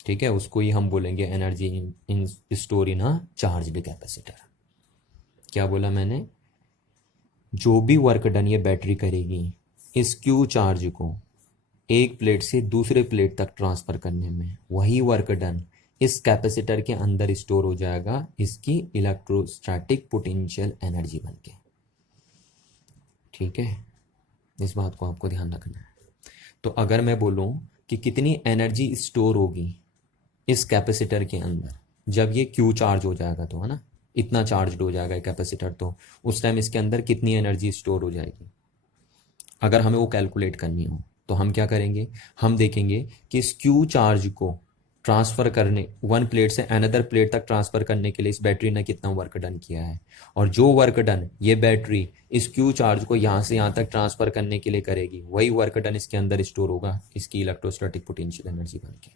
ठीक है, उसको ही हम बोलेंगे energy in store in a charged capacitor. क्या बोला मैंने? जो भी वर्क डन ये बैटरी करेगी इस क्यू चार्ज को एक प्लेट से दूसरे प्लेट तक ट्रांसफर करने में, वही वर्क डन इस कैपेसिटर के अंदर स्टोर हो जाएगा इसकी इलेक्ट्रोस्टैटिक पोटेंशियल एनर्जी बन के। ठीक है, इस बात को आपको ध्यान रखना है। तो अगर मैं बोलूं कि कितनी एनर्जी स्टोर होगी इस कैपेसिटर के अंदर जब ये क्यू चार्ज हो जाएगा, तो है ना, इतना चार्ज हो जाएगा कैपेसिटर, तो उस टाइम इसके अंदर कितनी एनर्जी स्टोर हो जाएगी, अगर हमें वो कैलकुलेट करनी हो तो हम क्या करेंगे, हम देखेंगे कि इस क्यू चार्ज को ट्रांसफ़र करने, वन प्लेट से अनदर प्लेट तक ट्रांसफ़र करने के लिए इस बैटरी ने कितना वर्क डन किया है, और जो वर्क डन ये बैटरी इस क्यू चार्ज को यहाँ से यहाँ तक ट्रांसफ़र करने के लिए करेगी, वही वर्क डन इसके अंदर स्टोर होगा इसकी इलेक्ट्रोस्टैटिक पोटेंशियल एनर्जी बन के।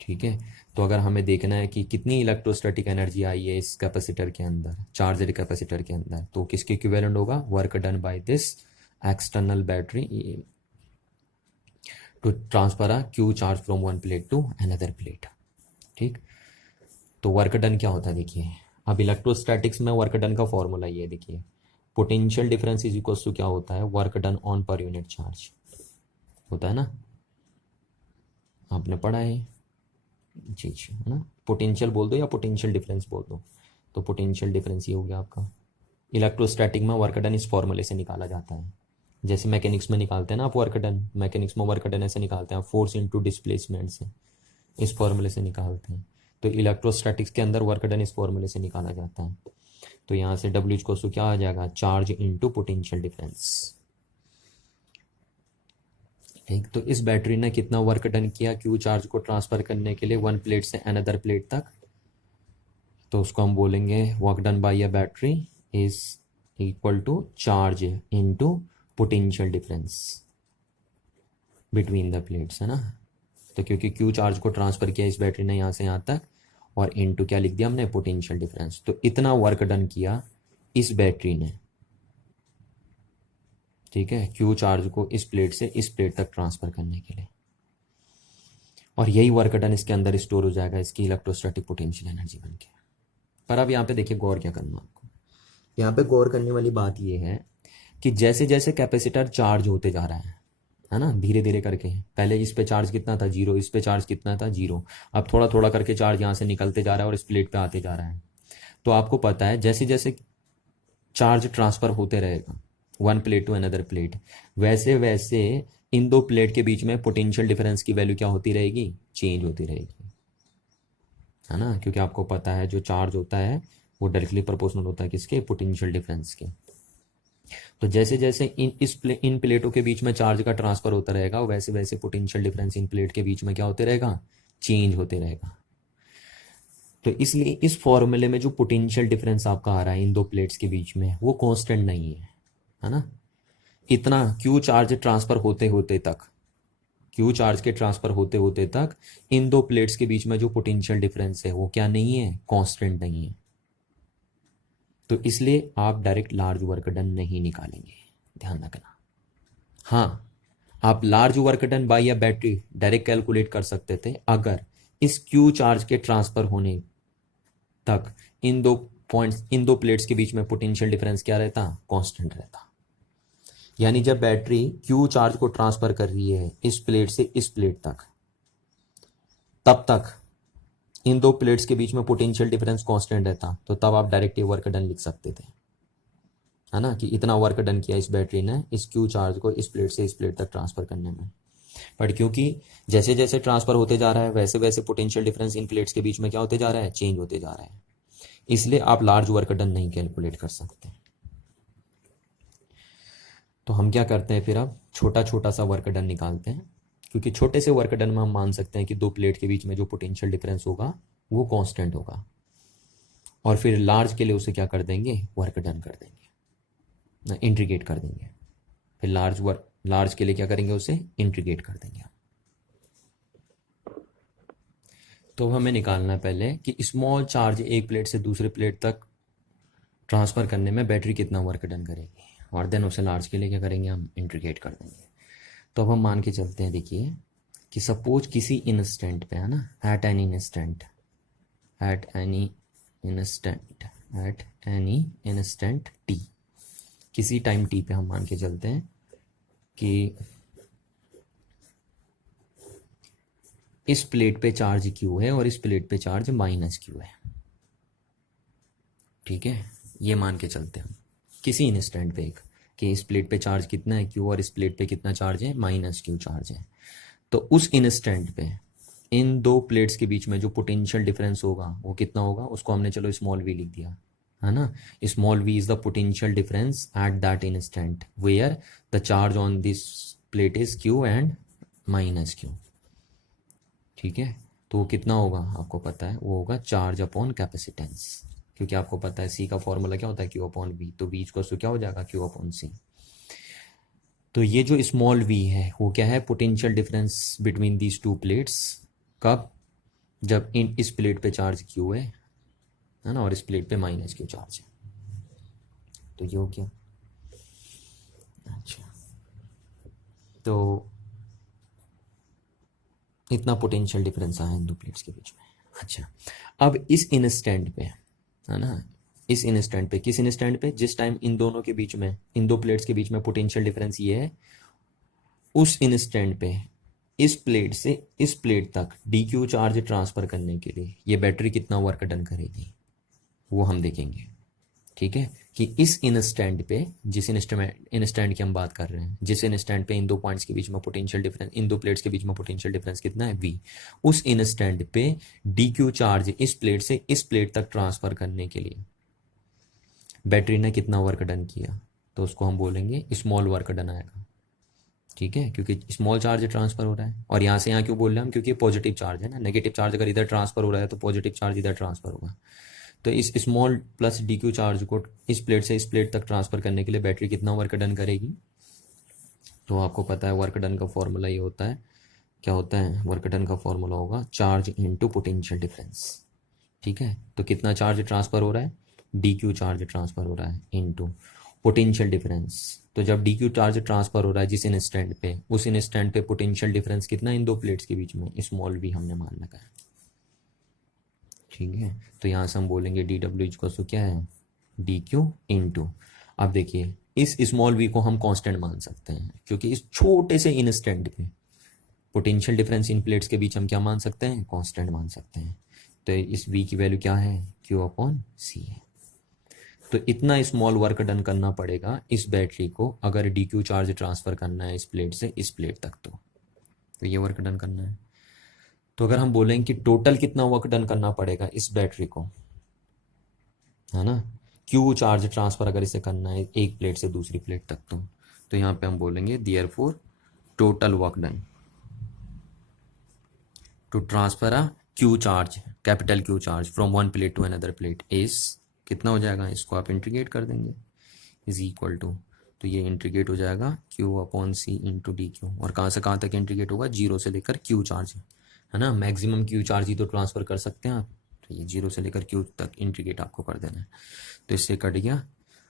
ठीक है, तो अगर हमें देखना है कि कितनी इलेक्ट्रोस्टैटिक एनर्जी आई है इस कैपेसिटर के अंदर, चार्जर कैपेसिटर के अंदर, तो किसके इक्विवेलेंट होगा, work done by this external battery to transfer a Q charge from one plate to another plate. ठीक, तो वर्क डन क्या होता है देखिए, अब इलेक्ट्रोस्टैटिक्स में वर्क डन का फॉर्मूला ये देखिए, potential difference is equal to क्या होता है, work done on per unit charge होता है ना, आपने पढ़ा है जी जी, है ना। पोटेंशियल बोल दो या पोटेंशियल डिफरेंस बोल दो, तो पोटेंशियल डिफरेंस ये हो गया आपका। इलेक्ट्रोस्टैटिक में वर्क डन इस फॉर्मूले से निकाला जाता है, जैसे मैकेनिक्स में निकालते हैं ना आप वर्क डन, मैकेनिक्स में वर्क डन ऐसे निकालते हैं, फोर्स इनटू डिस्प्लेसमेंट से, इस फॉर्मूले से निकालते हैं। तो इलेक्ट्रोस्टैटिक्स के अंदर वर्क डन इस फॉर्मूले से निकाला जाता है। तो यहाँ से डब्ल्यू इज इक्वल टू क्या आ जाएगा, चार्ज इनटू पोटेंशियल डिफरेंस। ठीक, तो इस बैटरी ने कितना वर्क डन किया क्यू चार्ज को ट्रांसफर करने के लिए वन प्लेट से अनदर प्लेट तक, तो उसको हम बोलेंगे work done by a battery is equal to charge into potential difference between the plates, है ना। तो क्योंकि क्यू चार्ज को ट्रांसफर किया इस बैटरी ने यहाँ से यहाँ तक, और इनटू क्या लिख दिया हमने, पोटेंशियल डिफरेंस, तो इतना वर्क डन किया इस बैटरी ने। ठीक है, क्यू चार्ज को इस प्लेट से इस प्लेट तक ट्रांसफर करने के लिए, और यही वर्क डन इसके अंदर स्टोर हो जाएगा इसकी इलेक्ट्रोस्टैटिक पोटेंशियल एनर्जी बन के। पर अब यहाँ पे देखिए गौर क्या करना आपको, यहाँ पे गौर करने वाली बात ये है कि जैसे जैसे कैपेसिटर चार्ज होते जा रहा है ना, धीरे धीरे करके, पहले इस पे चार्ज कितना था, जीरो, इस पे चार्ज कितना था, जीरो, अब थोड़ा थोड़ा करके चार्ज यहाँ से निकलते जा रहा है और इस प्लेट पे आते जा रहा है। तो आपको पता है जैसे जैसे चार्ज ट्रांसफर होते रहेगा one plate to another plate, वैसे वैसे इन दो प्लेट के बीच में पोटेंशियल डिफरेंस की वैल्यू क्या होती रहेगी, चेंज होती रहेगी, है ना, क्योंकि आपको पता है जो चार्ज होता है वो डायरेक्टली प्रोपोर्शनल होता है किसके, पोटेंशियल डिफरेंस के। तो जैसे जैसे इन प्लेटों के बीच में चार्ज का ट्रांसफर होता रहेगा, वैसे वैसे पोटेंशियल डिफरेंस इन प्लेट के बीच में क्या होते रहेगा, चेंज होते रहेगा। तो इसलिए इस फॉर्मूले में जो पोटेंशियल डिफरेंस आपका आ रहा है इन दो प्लेट्स के बीच में, वो कांस्टेंट नहीं है ना। इतना क्यू चार्ज ट्रांसफर होते होते तक, क्यू चार्ज के ट्रांसफर होते होते तक इन दो प्लेट्स के बीच में जो पोटेंशियल डिफरेंस है वो क्या नहीं है, कांस्टेंट नहीं है। तो इसलिए आप डायरेक्ट लार्ज वर्क डन नहीं निकालेंगे, ध्यान रखना। हाँ, आप large work done by a battery direct calculate कर सकते थे अगर इस क्यू चार्ज के ट्रांसफर होने तक इन दो पॉइंट्स, इन दो प्लेट्स के बीच में पोटेंशियल डिफरेंस क्या रहता, कांस्टेंट रहता। यानी जब बैटरी क्यू चार्ज को ट्रांसफर कर रही है इस प्लेट से इस प्लेट तक, तब तक इन दो प्लेट्स के बीच में पोटेंशियल डिफरेंस कांस्टेंट रहता, तो तब आप डायरेक्ट ये वर्क डन लिख सकते थे, है ना, कि इतना वर्क डन किया इस बैटरी ने इस क्यू चार्ज को इस प्लेट से इस प्लेट तक ट्रांसफर करने में। बट क्योंकि जैसे जैसे ट्रांसफर होते जा रहा है वैसे वैसे पोटेंशियल डिफरेंस इन प्लेट्स के बीच में क्या होते जा रहा है, चेंज होते जा रहा है, इसलिए आप लार्ज वर्क डन नहीं कैलकुलेट कर सकते। तो हम क्या करते हैं फिर, अब छोटा छोटा सा वर्क डन निकालते हैं, क्योंकि छोटे से वर्क डन में हम मान सकते हैं कि दो प्लेट के बीच में जो पोटेंशियल डिफरेंस होगा वो कांस्टेंट होगा, और फिर लार्ज के लिए उसे क्या कर देंगे, वर्क डन कर देंगे, इंटीग्रेट कर देंगे। फिर लार्ज के लिए क्या करेंगे, उसे इंटीग्रेट कर देंगे। तो हमें निकालना है पहले कि स्मॉल चार्ज एक प्लेट से दूसरे प्लेट तक ट्रांसफ़र करने में बैटरी कितना वर्क डन करेगी, और देन उसे लार्ज के लिए क्या करेंगे, हम इंटीग्रेट कर देंगे। तो अब हम मान के चलते हैं, देखिए कि सपोज किसी इंस्टेंट पे, है ना, at any instant, at any instant, at any instant T, किसी टाइम टी पे हम मान के चलते हैं कि इस प्लेट पे चार्ज क्यू है और इस प्लेट पे चार्ज माइनस क्यू है। ठीक है, ये मान के चलते हैं हम किसी इंस्टेंट पे एक, कि इस प्लेट पे चार्ज कितना है क्यू और इस प्लेट पे कितना चार्ज है माइनस क्यू चार्ज है। तो उस इंस्टेंट पे इन दो प्लेट्स के बीच में जो पोटेंशियल डिफरेंस होगा वो कितना होगा, उसको हमने चलो स्मॉल वी लिख दिया है ना। Small v is the potential difference at that instant where the charge on this plate is Q and minus Q. ठीक है, तो वो कितना होगा आपको पता है, वो होगा चार्ज अपॉन कैपेसिटेंस, क्योंकि आपको पता है सी का फॉर्मूला क्या होता है, क्यू अपॉन वी, तो वी इक्वल्स टू क्या हो जाएगा, क्यू अपॉन सी। तो ये जो स्मॉल वी है वो क्या है, potential difference between these two plates. कब, जब इस प्लेट पे चार्ज क्यू है ना, और इस प्लेट पे माइनस क्यू चार्ज है। तो ये हो गया। अच्छा, तो इतना पोटेंशियल डिफरेंस आया इन दो प्लेट्स के बीच में। अच्छा, अब इस इंस्टेंट पे है ना, इस इंस्टेंट पे, किस इंस्टेंट पे, जिस टाइम इन दोनों के बीच में, इन दो प्लेट्स के बीच में पोटेंशियल डिफरेंस ये है, उस इंस्टेंट पे इस प्लेट से इस प्लेट तक डी क्यू चार्ज ट्रांसफर करने के लिए ये बैटरी कितना वर्क डन करेगी वो हम देखेंगे। ठीक है, कि इस इंस्टेंट पे, जिस इंस्टेंट की हम बात कर रहे हैं, जिस इंस्टेंट पे इन दो पॉइंट्स के बीच में पोटेंशियल डिफरेंस, इन दो प्लेट्स के बीच में पोटेंशियल डिफरेंस कितना है, v, उस इंस्टेंट पे डी क्यू चार्ज इस प्लेट से इस प्लेट तक ट्रांसफर करने के लिए बैटरी ने कितना वर्क डन किया, तो उसको हम बोलेंगे स्मॉल वर्क डन आएगा। ठीक है, क्योंकि स्मॉल चार्ज ट्रांसफर हो रहा है, और यहाँ से यहाँ क्यों बोल रहे हैं हम, क्योंकि पॉजिटिव चार्ज है ना, नेगेटिव चार्ज अगर इधर ट्रांसफर हो रहा है तो पॉजिटिव चार्ज इधर ट्रांसफर होगा। तो इस small plus D Q charge को इस प्लेट से इस प्लेट तक ट्रांसफर करने के लिए बैटरी कितना वर्क डन करेगी, तो आपको पता है वर्क डन का फॉर्मूला ये होता है, क्या होता है, वर्क डन का फॉर्मूला होगा चार्ज इनटू पोटेंशियल डिफरेंस। ठीक है, तो कितना चार्ज ट्रांसफर हो रहा है, डी क्यू चार्ज ट्रांसफर हो रहा है इनटू पोटेंशियल डिफरेंस। तो जब डी क्यू चार्ज ट्रांसफर हो रहा है जिस इंस्टेंट पे, उस इंस्टेंट पे पोटेंशियल डिफरेंस कितना इन दो प्लेट्स के बीच में, स्मॉल वी हमने मान लगा है। ठीक है, तो यहाँ से हम बोलेंगे डी डब्ल्यू इक्वल टू क्या है, डी क्यू इंटू, अब देखिए इस स्मॉल वी को हम कांस्टेंट मान सकते हैं, क्योंकि इस छोटे से इंस्टेंट पे पोटेंशियल डिफरेंस इन प्लेट्स के बीच हम क्या मान सकते हैं, कांस्टेंट मान सकते हैं। तो इस वी की वैल्यू क्या है, क्यू अपॉन सी है। तो इतना स्मॉल वर्क डन करना पड़ेगा इस बैटरी को, अगर डी क्यू चार्ज ट्रांसफर करना है इस प्लेट से इस प्लेट तक, तो ये वर्क डन करना है। तो अगर हम बोलें कि टोटल कितना वर्क डन करना पड़ेगा इस बैटरी को, है ना, क्यू चार्ज ट्रांसफर अगर इसे करना है एक प्लेट से दूसरी प्लेट तक, तो यहाँ पे हम बोलेंगे therefore total work done to transfer a Q charge, capital Q charge from one plate to another plate is, कितना हो जाएगा, इसको आप इंटीग्रेट कर देंगे, इज इक्वल टू, तो ये इंटीग्रेट हो जाएगा क्यू अपॉन सी इंटू डी क्यू, और कहाँ से कहाँ तक इंटीग्रेट होगा, जीरो से लेकर क्यू चार्ज, है ना, मैक्सिमम क्यू चार्ज ही तो ट्रांसफर कर सकते हैं आप, तो ये जीरो से लेकर क्यू तक इंटीग्रेट आपको कर देना है। तो इससे कट गया,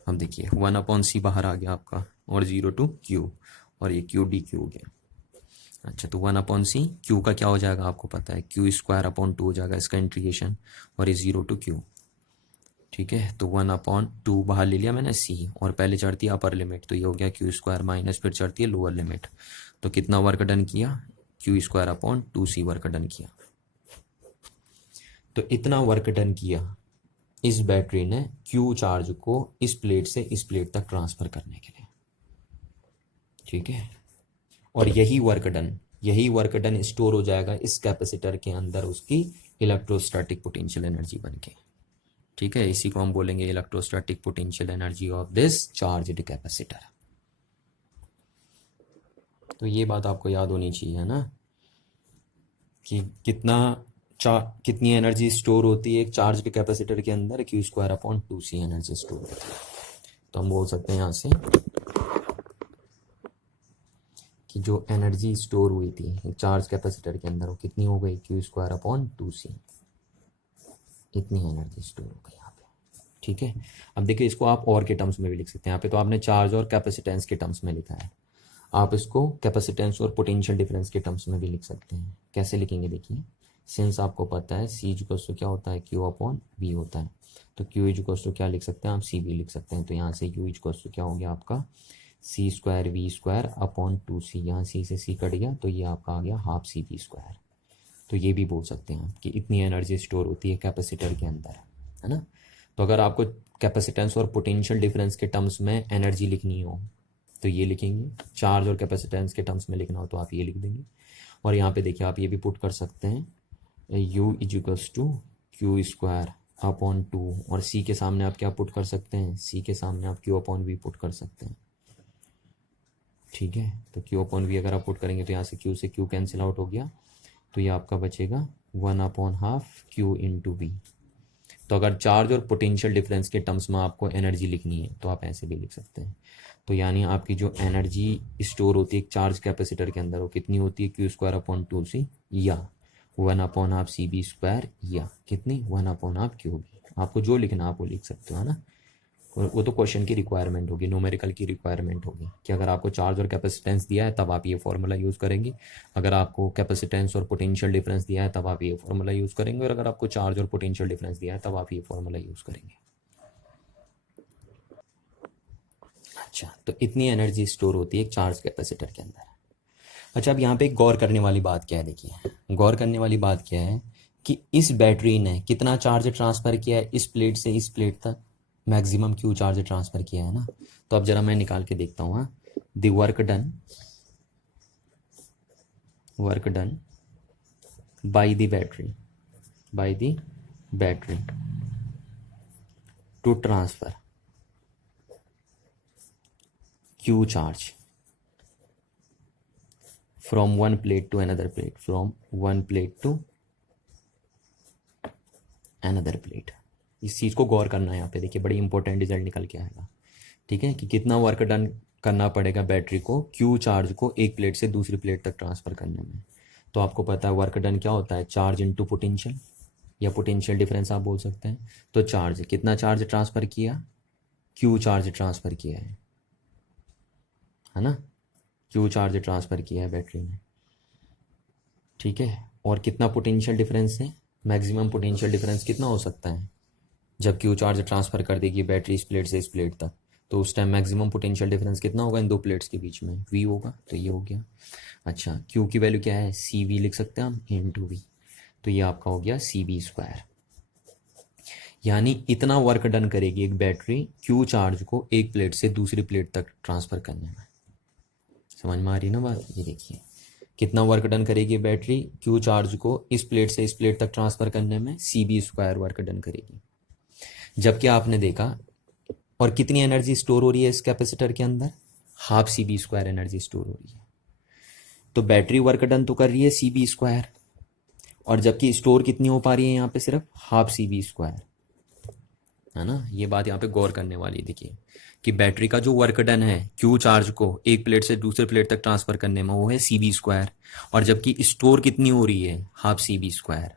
अब देखिए 1/c बाहर आ गया आपका, और 0 टू क्यू, और ये क्यू डी क्यू हो गया। अच्छा, तो 1/c, क्यू का क्या हो जाएगा आपको पता है, क्यू स्क्वायर अपॉन 2 हो जाएगा इसका इंटीग्रेशन, और ये 0 टू क्यू। ठीक है, तो 1/2 बाहर ले लिया मैंने c, और पहले चढ़ती है अपर लिमिट, तो ये हो गया क्यू स्क्वायर माइनस फिर चढ़ती है लोअर लिमिट, तो कितना वर्क डन किया, Q square upon 2c work done किया। तो इतना वर्क डन किया इस बैटरी ने क्यू चार्ज को इस प्लेट से इस प्लेट तक ट्रांसफर करने के लिए। ठीक है, और यही वर्क डन स्टोर हो जाएगा इस कैपेसिटर के अंदर उसकी इलेक्ट्रोस्टैटिक पोटेंशियल एनर्जी बन के। ठीक है, इसी को हम बोलेंगे electrostatic potential energy of this charged capacitor. तो ये बात आपको याद होनी चाहिए, है ना, कि कितनी एनर्जी स्टोर होती है एक चार्ज्ड कैपेसिटर के अंदर, Q square upon 2c energy store होती है। तो हम बोल सकते हैं यहाँ से कि जो एनर्जी स्टोर हुई थी एक चार्ज कैपेसिटर के अंदर वो कितनी हो गई, क्यू स्क्वायर अपॉन 2c, इतनी एनर्जी स्टोर हो गई यहाँ पे। ठीक है, अब देखिए इसको आप और के टर्म्स में भी लिख सकते हैं, यहाँ पे तो आपने चार्ज और कैपेसिटेंस के टर्म्स में लिखा है, आप इसको कैपेसिटेंस और पोटेंशियल डिफरेंस के टर्म्स में भी लिख सकते हैं। कैसे लिखेंगे देखिए, सिंस आपको पता है सी इक्वल्स टू क्या होता है, क्यू अपॉन वी होता है, तो क्यू इक्वल्स टू क्या लिख सकते हैं आप, सी वी लिख सकते हैं। तो यहाँ से क्यू इक्वल्स टू क्या हो गया आपका, C square V square upon 2c, यहाँ सी से सी कट गया तो ये आपका आ गया हाफ सी वी स्क्वायर। तो ये भी बोल सकते हैं आप कि इतनी एनर्जी स्टोर होती है कैपेसिटर के अंदर, है ना। तो अगर आपको कैपेसिटेंस और पोटेंशियल डिफरेंस के टर्म्स में एनर्जी लिखनी हो तो ये लिखेंगे, चार्ज और कैपेसिटेंस के टर्म्स में लिखना हो तो आप ये लिख देंगे। और यहाँ पे देखिए आप ये भी पुट कर सकते हैं, U equals to Q square upon 2, और सी के सामने आप क्या पुट कर सकते हैं, सी के सामने आप क्यू अपॉन वी पुट कर सकते हैं। ठीक है, तो क्यू अपॉन वी अगर आप पुट करेंगे तो यहाँ से क्यू कैंसिल आउट हो गया, तो ये आपका बचेगा 1/2 क्यू इंटू वी। तो अगर चार्ज और पोटेंशियल डिफरेंस के टर्म्स में आपको एनर्जी लिखनी है तो आप ऐसे भी लिख सकते हैं। तो यानी आपकी जो एनर्जी स्टोर होती है एक चार्ज कैपेसिटर के अंदर वो कितनी होती है, क्यू स्क्वायर अपॉन 2c या 1/2 सी बी स्क्वायर, या कितनी 1/2 क्यू बी। आपको जो लिखना आप वो लिख सकते हो, है ना। और वो तो क्वेश्चन की रिक्वायरमेंट होगी, न्यूमेरिकल की रिक्वायरमेंट होगी कि अगर आपको चार्ज और कैपेसिटेंस दिया है तब आप ये फॉर्मूला यूज़ करेंगे, अगर आपको कैपेसिटेंस और पोटेंशियल डिफरेंस दिया है तब आप ये फॉर्मूला यूज़ करेंगे, और अगर आपको चार्ज और पोटेंशियल डिफरेंस दिया है तब आप ये फॉर्मूला यूज़ करेंगे। अच्छा, तो इतनी एनर्जी स्टोर होती है एक चार्ज कैपेसिटर के अंदर। अच्छा, अब यहाँ पे एक गौर करने वाली बात क्या है, देखिए गौर करने वाली बात क्या है कि इस बैटरी ने कितना चार्ज ट्रांसफ़र किया है इस प्लेट से इस प्लेट तक, मैक्सिमम क्यू चार्ज ट्रांसफ़र किया है ना। तो अब जरा मैं निकाल के देखता हूँ, हाँ, the work done by the battery to transfer Q charge from one plate to another plate, from one plate to another plate. इस चीज़ को गौर करना है यहाँ पे, देखिए बड़ी इंपॉर्टेंट रिजल्ट निकल के आएगा। ठीक है, कि कितना वर्क डन करना पड़ेगा बैटरी को क्यू चार्ज को एक प्लेट से दूसरी प्लेट तक ट्रांसफ़र करने में। तो आपको पता है वर्क डन क्या होता है, चार्ज इनटू पोटेंशियल, या पोटेंशियल डिफरेंस आप बोल सकते हैं। तो चार्ज, कितना चार्ज ट्रांसफ़र किया, क्यू चार्ज ट्रांसफ़र किया है ना, क्यू चार्ज ट्रांसफ़र किया है बैटरी ने। ठीक है, और कितना पोटेंशियल डिफरेंस है, मैक्सिमम पोटेंशियल डिफरेंस कितना हो सकता है जब क्यू चार्ज ट्रांसफ़र कर देगी बैटरी इस प्लेट से इस प्लेट तक, तो उस टाइम मैक्सिमम पोटेंशियल डिफरेंस कितना होगा इन दो प्लेट्स के बीच में, वी होगा। तो ये हो गया। अच्छा, क्यू की वैल्यू क्या है, सी वी लिख सकते हैं हम इंटू वी, तो ये आपका हो गया सी बी स्क्वायर। यानी इतना वर्क डन करेगी एक बैटरी क्यू चार्ज को एक प्लेट से दूसरी प्लेट तक ट्रांसफ़र करने में। समझ में आ रही ना बात, ये देखिए कितना वर्क डन करेगी बैटरी क्यू चार्ज को इस प्लेट से इस प्लेट तक ट्रांसफ़र करने में, C V square work done करेगी। जबकि आपने देखा, और कितनी एनर्जी स्टोर हो रही है इस कैपेसिटर के अंदर, half C V square energy store हो रही है। तो बैटरी वर्क डन तो कर रही है सी बी स्क्वायर, और जबकि स्टोर कितनी हो पा रही है यहाँ पे, सिर्फ हाफ सी बी स्क्वायर, है ना। ये बात यहाँ पे गौर करने वाली, देखिए कि बैटरी का जो वर्क डन है क्यू चार्ज को एक प्लेट से दूसरे प्लेट तक ट्रांसफ़र करने में वो है सी बी स्क्वायर, और जबकि स्टोर कितनी हो रही है, हाफ सी बी स्क्वायर।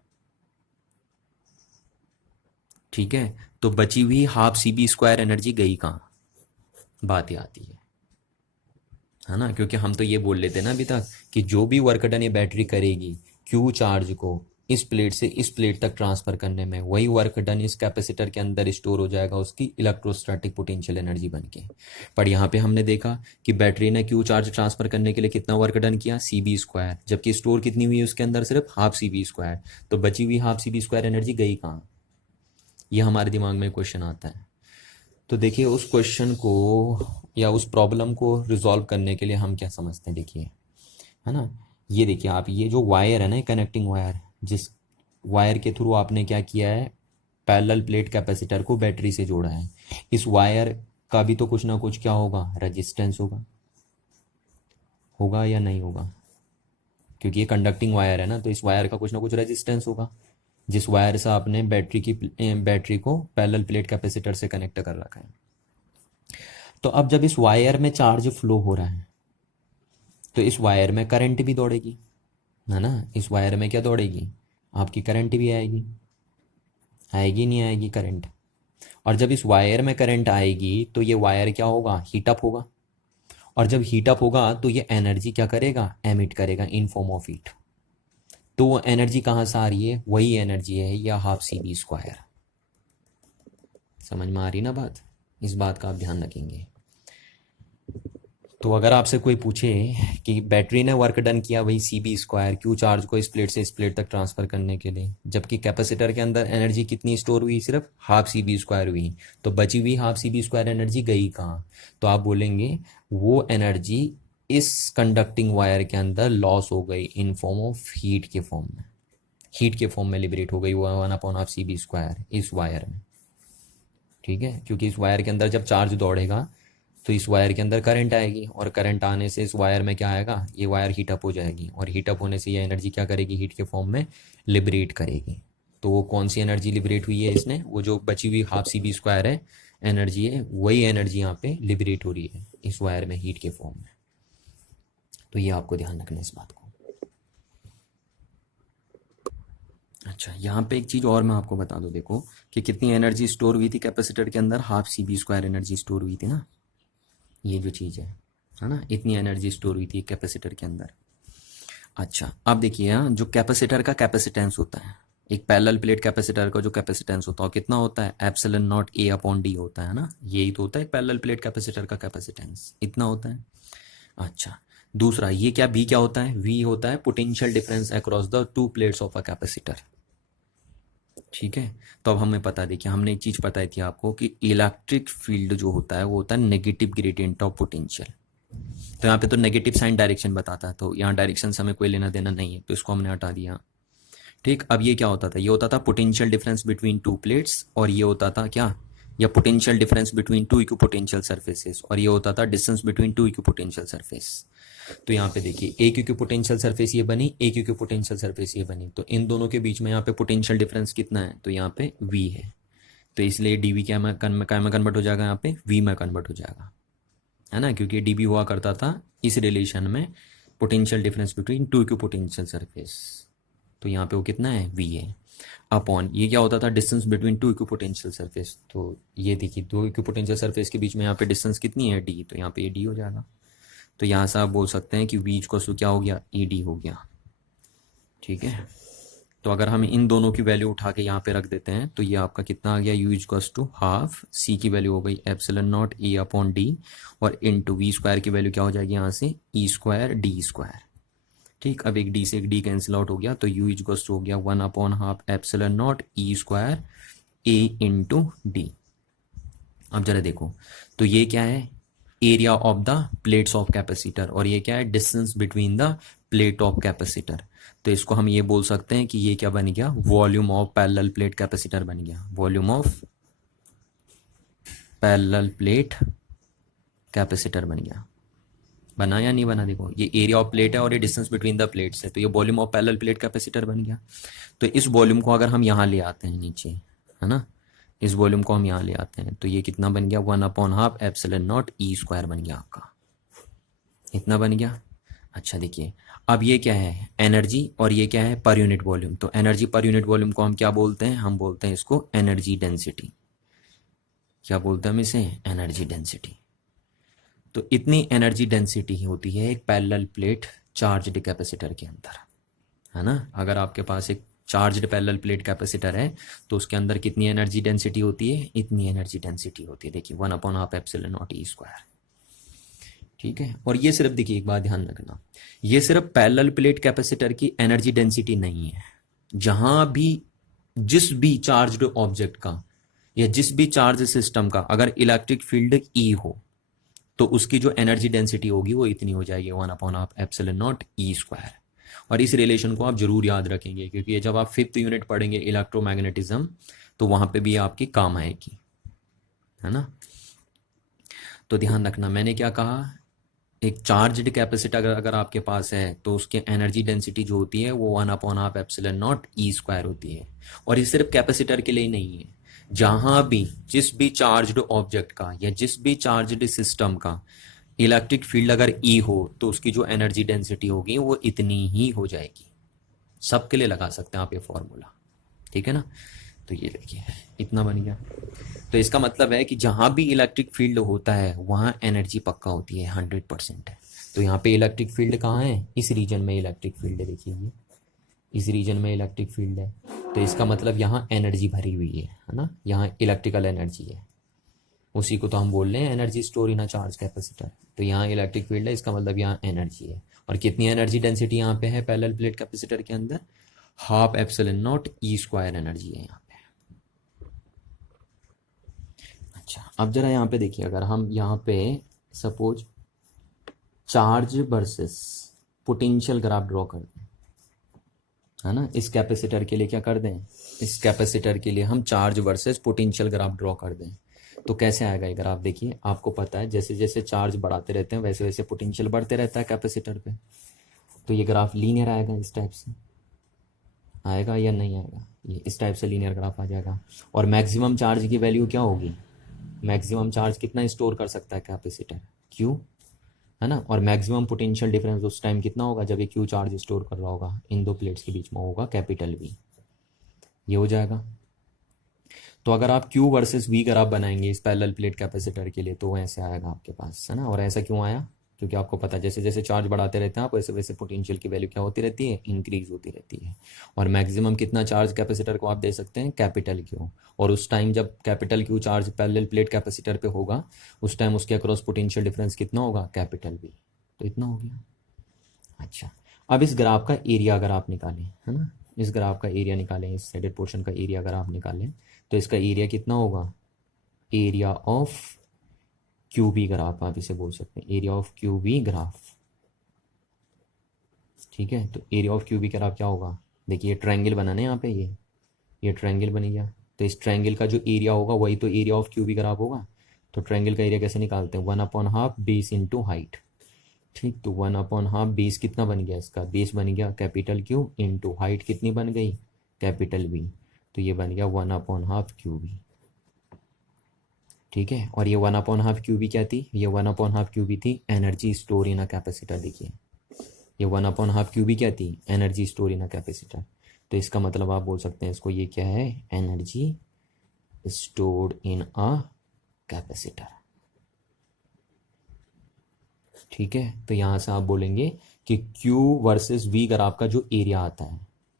ठीक है, तो बची हुई half C V square energy गई कहाँ, बात ये आती है ना। क्योंकि हम तो ये बोल लेते ना अभी तक कि जो भी वर्क डन ये बैटरी करेगी क्यू चार्ज को इस प्लेट से इस प्लेट तक ट्रांसफ़र करने में, वही वर्क डन इस कैपेसिटर के अंदर स्टोर हो जाएगा उसकी इलेक्ट्रोस्टैटिक पोटेंशियल एनर्जी बन के। पर यहाँ पे हमने देखा कि बैटरी ने क्यू चार्ज ट्रांसफ़र करने के लिए कितना वर्क डन किया, सी बी स्क्वायर, जबकि स्टोर कितनी हुई उसके अंदर, सिर्फ हाफ सी बी स्क्वायर। तो बची हुई half C V square energy गई कहाँ, ये हमारे दिमाग में क्वेश्चन आता है। तो देखिए उस क्वेश्चन को या उस प्रॉब्लम को रिजॉल्व करने के लिए हम क्या समझते हैं, देखिए, है ना। ये देखिए आप, ये जो वायर है ना, कनेक्टिंग वायर, जिस वायर के थ्रू आपने क्या किया है, पैरेलल प्लेट कैपेसिटर को बैटरी से जोड़ा है, इस वायर का भी तो कुछ ना कुछ क्या होगा, रेजिस्टेंस होगा या नहीं होगा, क्योंकि ये कंडक्टिंग वायर है ना, तो इस वायर का कुछ ना कुछ रेजिस्टेंस होगा, जिस वायर से आपने बैटरी को पैरेलल प्लेट कैपेसिटर से कनेक्ट कर रखा है। तो अब जब इस वायर में चार्ज फ्लो हो रहा है तो इस वायर में करंट भी दौड़ेगी, है ना। इस वायर में क्या दौड़ेगी, आपकी करंट भी आएगी, नहीं आएगी करंट। और जब इस वायर में करंट आएगी तो ये वायर क्या होगा, हीटअप होगा, और जब हीटअप होगा तो ये एनर्जी क्या करेगा, एमिट करेगा इन फॉर्म ऑफ हीट। तो वो एनर्जी कहाँ से आ रही है, वही एनर्जी है या हाफ सी बी स्क्वायर। समझ में आ रही ना बात, इस बात का आप ध्यान रखेंगे। तो अगर आपसे कोई पूछे कि बैटरी ने वर्क डन किया वही सी बी स्क्वायर, क्यों चार्ज को इस प्लेट से इस प्लेट तक ट्रांसफर करने के लिए, जबकि कैपेसिटर के अंदर एनर्जी कितनी स्टोर हुई, सिर्फ हाफ सी बी स्क्वायर हुई, तो बची हुई half C V square energy गई कहाँ। तो आप बोलेंगे वो एनर्जी इस कंडक्टिंग वायर के अंदर लॉस हो गई इन फॉर्म ऑफ हीट के फॉर्म में, हीट के फॉर्म में लिबरेट हो गई वो 1/2 CV² इस वायर में। ठीक है, क्योंकि इस वायर के अंदर जब चार्ज दौड़ेगा तो इस वायर के अंदर करंट आएगी, और करंट आने से इस वायर में क्या आएगा, ये वायर हीटअप हो जाएगी, और हीटअप होने से ये एनर्जी क्या करेगी, हीट के फॉर्म में लिबरेट करेगी। तो वो कौन सी एनर्जी लिबरेट हुई है इसने, वो जो बची हुई हाफ सी बी स्क्वायर है एनर्जी है, वही एनर्जी यहाँ पे लिबरेट हो रही है इस वायर में हीट के फॉर्म में। तो ये आपको ध्यान रखना है इस बात को। अच्छा, यहाँ पे एक चीज़ और मैं आपको बता दूँ, देखो कि कितनी एनर्जी स्टोर हुई थी कैपेसिटर के अंदर, half C V square energy store हुई थी ना, ये जो चीज़ है ना, इतनी एनर्जी स्टोर हुई थी कैपेसिटर के अंदर। अच्छा, अब देखिए यहाँ जो कैपेसिटर का कैपेसिटेंस होता है, एक पैरेलल प्लेट कैपेसिटर का जो कैपेसिटेंस होता है कितना होता है, एप्सिलॉन नॉट A/D होता है ना, यही तो होता है पैरेलल प्लेट कैपेसिटर का कैपेसिटेंस, इतना होता है। अच्छा, दूसरा ये क्या, V क्या होता है, V होता है potential difference across the two plates of a capacitor. ठीक है, तो अब हमें पता, देखिए हमने एक चीज बताई थी आपको कि इलेक्ट्रिक फील्ड जो होता है वो होता है नेगेटिव ग्रेडियंट ऑफ पोटेंशियल। तो यहाँ पे तो नेगेटिव साइन डायरेक्शन बताता है, तो यहाँ डायरेक्शन से हमें कोई लेना देना नहीं है, तो इसको हमने हटा दिया। ठीक, अब ये क्या होता था, ये होता था potential difference between two plates, और ये होता था क्या, या potential difference between two equipotential surfaces, और ये होता था distance between two equipotential surface. तो यहाँ पे देखिए एक इक्विपोटेंशियल सरफेस ये बनी, एक इक्विपोटेंशियल सरफेस ये बनी, तो इन दोनों के बीच में यहाँ पे पोटेंशियल डिफरेंस कितना है, तो यहाँ पे V है, तो इसलिए dV क्या में कन्वर्ट हो जाएगा, यहाँ पे V में कन्वर्ट हो जाएगा, है ना, क्योंकि dB हुआ करता था इस रिलेशन में potential difference between two equipotential surface, तो यहाँ पे वो कितना है, V है, अपॉन ये क्या होता था, distance between two equipotential surface, तो ये देखिए दो इक्विपोटेंशियल सरफेस के बीच में यहाँ पे डिस्टेंस कितनी है, D, तो यहाँ पे ये D हो जाएगा। तो यहाँ से आप बोल सकते हैं कि V इक्वल क्या हो गया, ED हो गया। ठीक है, तो अगर हम इन दोनों की वैल्यू उठा के यहाँ पे रख देते हैं तो ये आपका कितना आ गया, U equals to half, C की वैल्यू हो गई एप्सिलॉन नॉट A/D, और इंटू V स्क्वायर की वैल्यू क्या हो जाएगी यहाँ से, E² D²। ठीक, अब एक D से एक D कैंसिल आउट हो गया, तो U इक्वल्स टू हो गया 1/2 epsilon not E² A into D। अब जरा देखो, तो ये क्या है, area of the plates of capacitor, और ये क्या है, distance between the plate of capacitor. तो इसको हम ये बोल सकते हैं कि ये क्या बन गया, volume of parallel plate capacitor बन गया, volume of parallel plate capacitor बन गया। बना या नहीं बना, देखो ये एरिया ऑफ प्लेट है और ये डिस्टेंस बिटवीन द प्लेट्स है, तो ये volume of parallel plate capacitor बन गया। तो इस वॉल्यूम को अगर हम यहाँ ले आते हैं नीचे, है ना, इस वॉल्यूम को हम यहाँ ले आते हैं, तो ये कितना बन गया, 1/2 एप्सिलॉन नॉट E² बन गया आपका, इतना बन गया। अच्छा देखिए, अब ये क्या है, एनर्जी, और ये क्या है, पर यूनिट वॉल्यूम। तो एनर्जी पर यूनिट वॉल्यूम को हम क्या बोलते हैं, हम बोलते हैं इसको एनर्जी डेंसिटी। क्या बोलते हैं हम इसे, एनर्जी डेंसिटी। तो इतनी एनर्जी डेंसिटी होती है एक पैरेलल प्लेट चार्ज्ड कैपेसिटर के अंदर, है ना। अगर आपके पास एक चार्ज्ड पैरेलल प्लेट कैपेसिटर है तो उसके अंदर कितनी एनर्जी डेंसिटी होती है, इतनी एनर्जी डेंसिटी होती है, देखिए 1/2 एप्सिलॉन नॉट E²। ठीक है, और ये सिर्फ देखिए एक बात ध्यान रखना, ये सिर्फ पैरेलल प्लेट कैपेसिटर की एनर्जी डेंसिटी नहीं है, जहां भी जिस भी चार्ज्ड ऑब्जेक्ट का या जिस भी चार्ज सिस्टम का अगर इलेक्ट्रिक फील्ड E हो तो उसकी जो एनर्जी डेंसिटी होगी वो इतनी हो जाएगी, 1/2 एप्सिलॉन नॉट E²। और इस रिलेशन को आप जरूर याद रखेंगे, क्योंकि जब आप 5th यूनिट पढ़ेंगे इलेक्ट्रोमैग्नेटिज्म तो वहां पे भी आपकी काम आएगी, है ना। तो ध्यान रखना, मैंने क्या कहा, एक चार्ज्ड कैपेसिटर अगर आपके पास है तो उसकी एनर्जी डेंसिटी जो होती है वो 1/2 एप्सिलॉन नॉट E² होती है। और ये सिर्फ कैपेसिटर के लिए ही नहीं है, जहां भी जिस भी चार्ज्ड ऑब्जेक्ट का या जिस भी चार्ज्ड सिस्टम का इलेक्ट्रिक फील्ड अगर E हो तो उसकी जो एनर्जी डेंसिटी होगी वो इतनी ही हो जाएगी। सबके लिए लगा सकते हैं आप ये फॉर्मूला, ठीक है ना। तो ये देखिए इतना बन गया। तो इसका मतलब है कि जहां भी इलेक्ट्रिक फील्ड होता है वहां एनर्जी पक्का होती है, 100% है। तो यहाँ पे इलेक्ट्रिक फील्ड कहाँ है, इस रीजन में इलेक्ट्रिक फील्ड देखिए, इस रीजन में इलेक्ट्रिक फील्ड है, तो इसका मतलब यहाँ एनर्जी भरी हुई है ना, यहाँ इलेक्ट्रिकल एनर्जी है, उसी को तो हम बोल रहे हैं energy store in a charge capacitor. तो यहाँ इलेक्ट्रिक फील्ड है, इसका मतलब यहाँ एनर्जी है। और कितनी एनर्जी डेंसिटी यहाँ पे है पैरेलल प्लेट कैपेसिटर के अंदर? Half epsilon not E square energy है यहाँ पे। अच्छा, अब जरा यहाँ पे देखिए, अगर हम यहाँ पे suppose charge versus potential graph draw कर दें, है ना, इस कैपेसिटर के लिए क्या कर दें, इस कैपेसिटर के लिए हम charge versus potential graph draw कर दें, तो कैसे आएगा ये ग्राफ? देखिए, आपको पता है जैसे जैसे चार्ज बढ़ाते रहते हैं वैसे वैसे पोटेंशियल बढ़ते रहता है कैपेसिटर पे, तो ये ग्राफ लीनियर आएगा, इस टाइप से आएगा या नहीं आएगा? ये इस टाइप से लीनियर ग्राफ आ जाएगा। और मैक्सिमम चार्ज की वैल्यू क्या होगी? मैक्सिमम चार्ज कितना स्टोर कर सकता है कैपेसिटर? क्यू, है ना। और मैक्सिमम पोटेंशियल डिफरेंस उस टाइम कितना होगा जब ये क्यू चार्ज स्टोर कर रहा होगा? इन दो प्लेट्स के बीच में होगा कैपिटल वी। ये हो जाएगा। तो अगर आप Q वर्सेस V ग्राफ बनाएंगे इस पैरेलल प्लेट कैपेसिटर के लिए, तो ऐसे आएगा आपके पास, है ना। और ऐसा क्यों आया? क्योंकि आपको पता है जैसे जैसे चार्ज बढ़ाते रहते हैं आप, वैसे वैसे पोटेंशियल की वैल्यू क्या होती रहती है? इंक्रीज होती रहती है। और मैक्सिमम कितना चार्ज कैपेसिटर को आप दे सकते हैं? Capital Q। और उस टाइम जब capital Q charge parallel plate capacitor पे होगा, उस टाइम उसके अक्रॉस पोटेंशियल डिफरेंस कितना होगा? Capital V। तो इतना हो गया। अच्छा, अब इस ग्राफ का एरिया अगर आप निकालें, है ना, इस ग्राफ का एरिया निकालें, इस शेडेड पोर्शन का एरिया अगर आप निकालें, तो इसका एरिया कितना होगा? एरिया ऑफ क्यूबी ग्राफ आप इसे बोल सकते हैं, एरिया ऑफ क्यूबी ग्राफ। ठीक है, तो एरिया ऑफ क्यूबी ग्राफ क्या होगा? देखिए, ट्रायंगल बनाना है यहाँ पे, ये ट्रायंगल बन गया, तो इस ट्रायंगल का जो एरिया होगा वही तो एरिया ऑफ क्यूबी ग्राफ होगा। तो ट्रायंगल का एरिया कैसे निकालते हैं? 1/2 बेस इंटू हाइट। ठीक, तो 1/2 बेस कितना बन गया? इसका बेस बन गया कैपिटल Q इंटू हाइट कितनी बन गई? Capital V। तो ये बन गया 1/2 QB। ठीक है, और ये 1/2 QB क्या थी? ये 1/2 QB थी energy store in a capacitor. देखिए, ये 1/2 QB क्या थी? Energy store in a capacitor. तो इसका मतलब आप बोल सकते हैं इसको, ये क्या है? Energy stored in a capacitor. ठीक है, तो यहाँ से आप बोलेंगे कि Q वर्सेस V ग्राफ का जो एरिया आता है,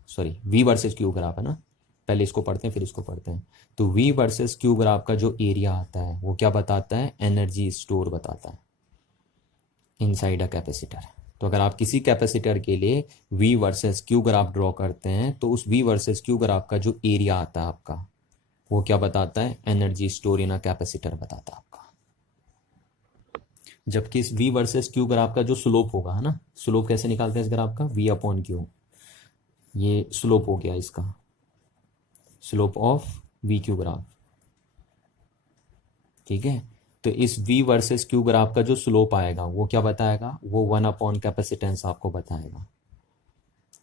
sorry V versus Q graph है ना, पहले इसको पढ़ते हैं फिर इसको पढ़ते हैं। तो V वर्सेस Q ग्राफ का जो एरिया आता है वो क्या बताता है? एनर्जी स्टोर बताता है इनसाइड अ कैपेसिटर। तो अगर आप किसी कैपेसिटर के लिए V versus Q graph draw करते हैं, तो उस V वर्सेस Q ग्राफ का जो एरिया आता है आपका, वो क्या बताता है? Energy store in a capacitor बताता है आपका। जबकि इस V वर्सेस Q ग्राफ का जो स्लोप होगा, है ना, स्लोप कैसे निकालते हैं इस ग्राफ का? V/Q। ये स्लोप हो गया इसका, स्लोप ऑफ VQ ग्राफ। ठीक है, तो इस V वर्सेस Q ग्राफ का जो स्लोप आएगा वो क्या बताएगा? वो 1 कैपेसिटेंस आपको बताएगा।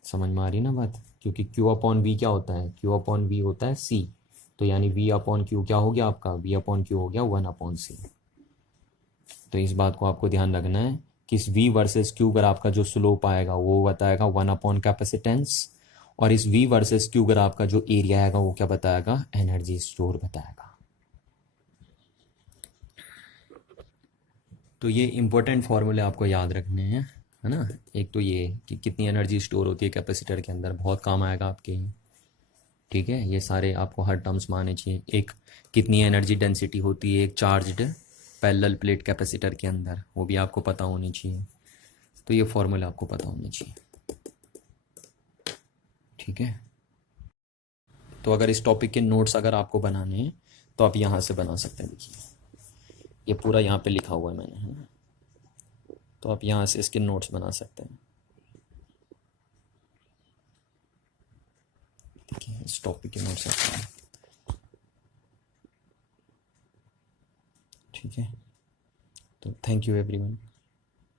समझ में आ रही ना बात? क्योंकि Q/V क्या होता है? Q/V होता है C। तो यानी V/Q क्या हो गया आपका? V/Q हो गया 1/C। तो इस बात को आपको ध्यान रखना है कि इस V वर्सेस Q ग्राफ का जो स्लोप आएगा वो बताएगा 1 कैपेसिटेंस, और इस V वर्सेस Q ग्राफ का जो एरिया आएगा वो क्या बताएगा? एनर्जी स्टोर बताएगा। तो ये इंपॉर्टेंट फॉर्मूले आपको याद रखने हैं, है ना। एक तो ये कि कितनी एनर्जी स्टोर होती है कैपेसिटर के अंदर, बहुत काम आएगा आपके। ठीक है, ये सारे आपको हर टर्म्स में आने चाहिए। एक, कितनी एनर्जी डेंसिटी होती है एक चार्ज्ड पैरेलल प्लेट कैपेसिटर के अंदर, वो भी आपको पता होनी चाहिए। तो ये फॉर्मूला आपको पता होने चाहिए। ठीक है, तो अगर इस टॉपिक के नोट्स अगर आपको बनाने हैं तो आप यहाँ से बना सकते हैं। देखिए, ये पूरा यहाँ पे लिखा हुआ है मैंने, है ना, तो आप यहाँ से इसके नोट्स बना सकते हैं। देखिए, इस टॉपिक के नोट्स आते हैं। ठीक है, तो थैंक यू एवरीवन।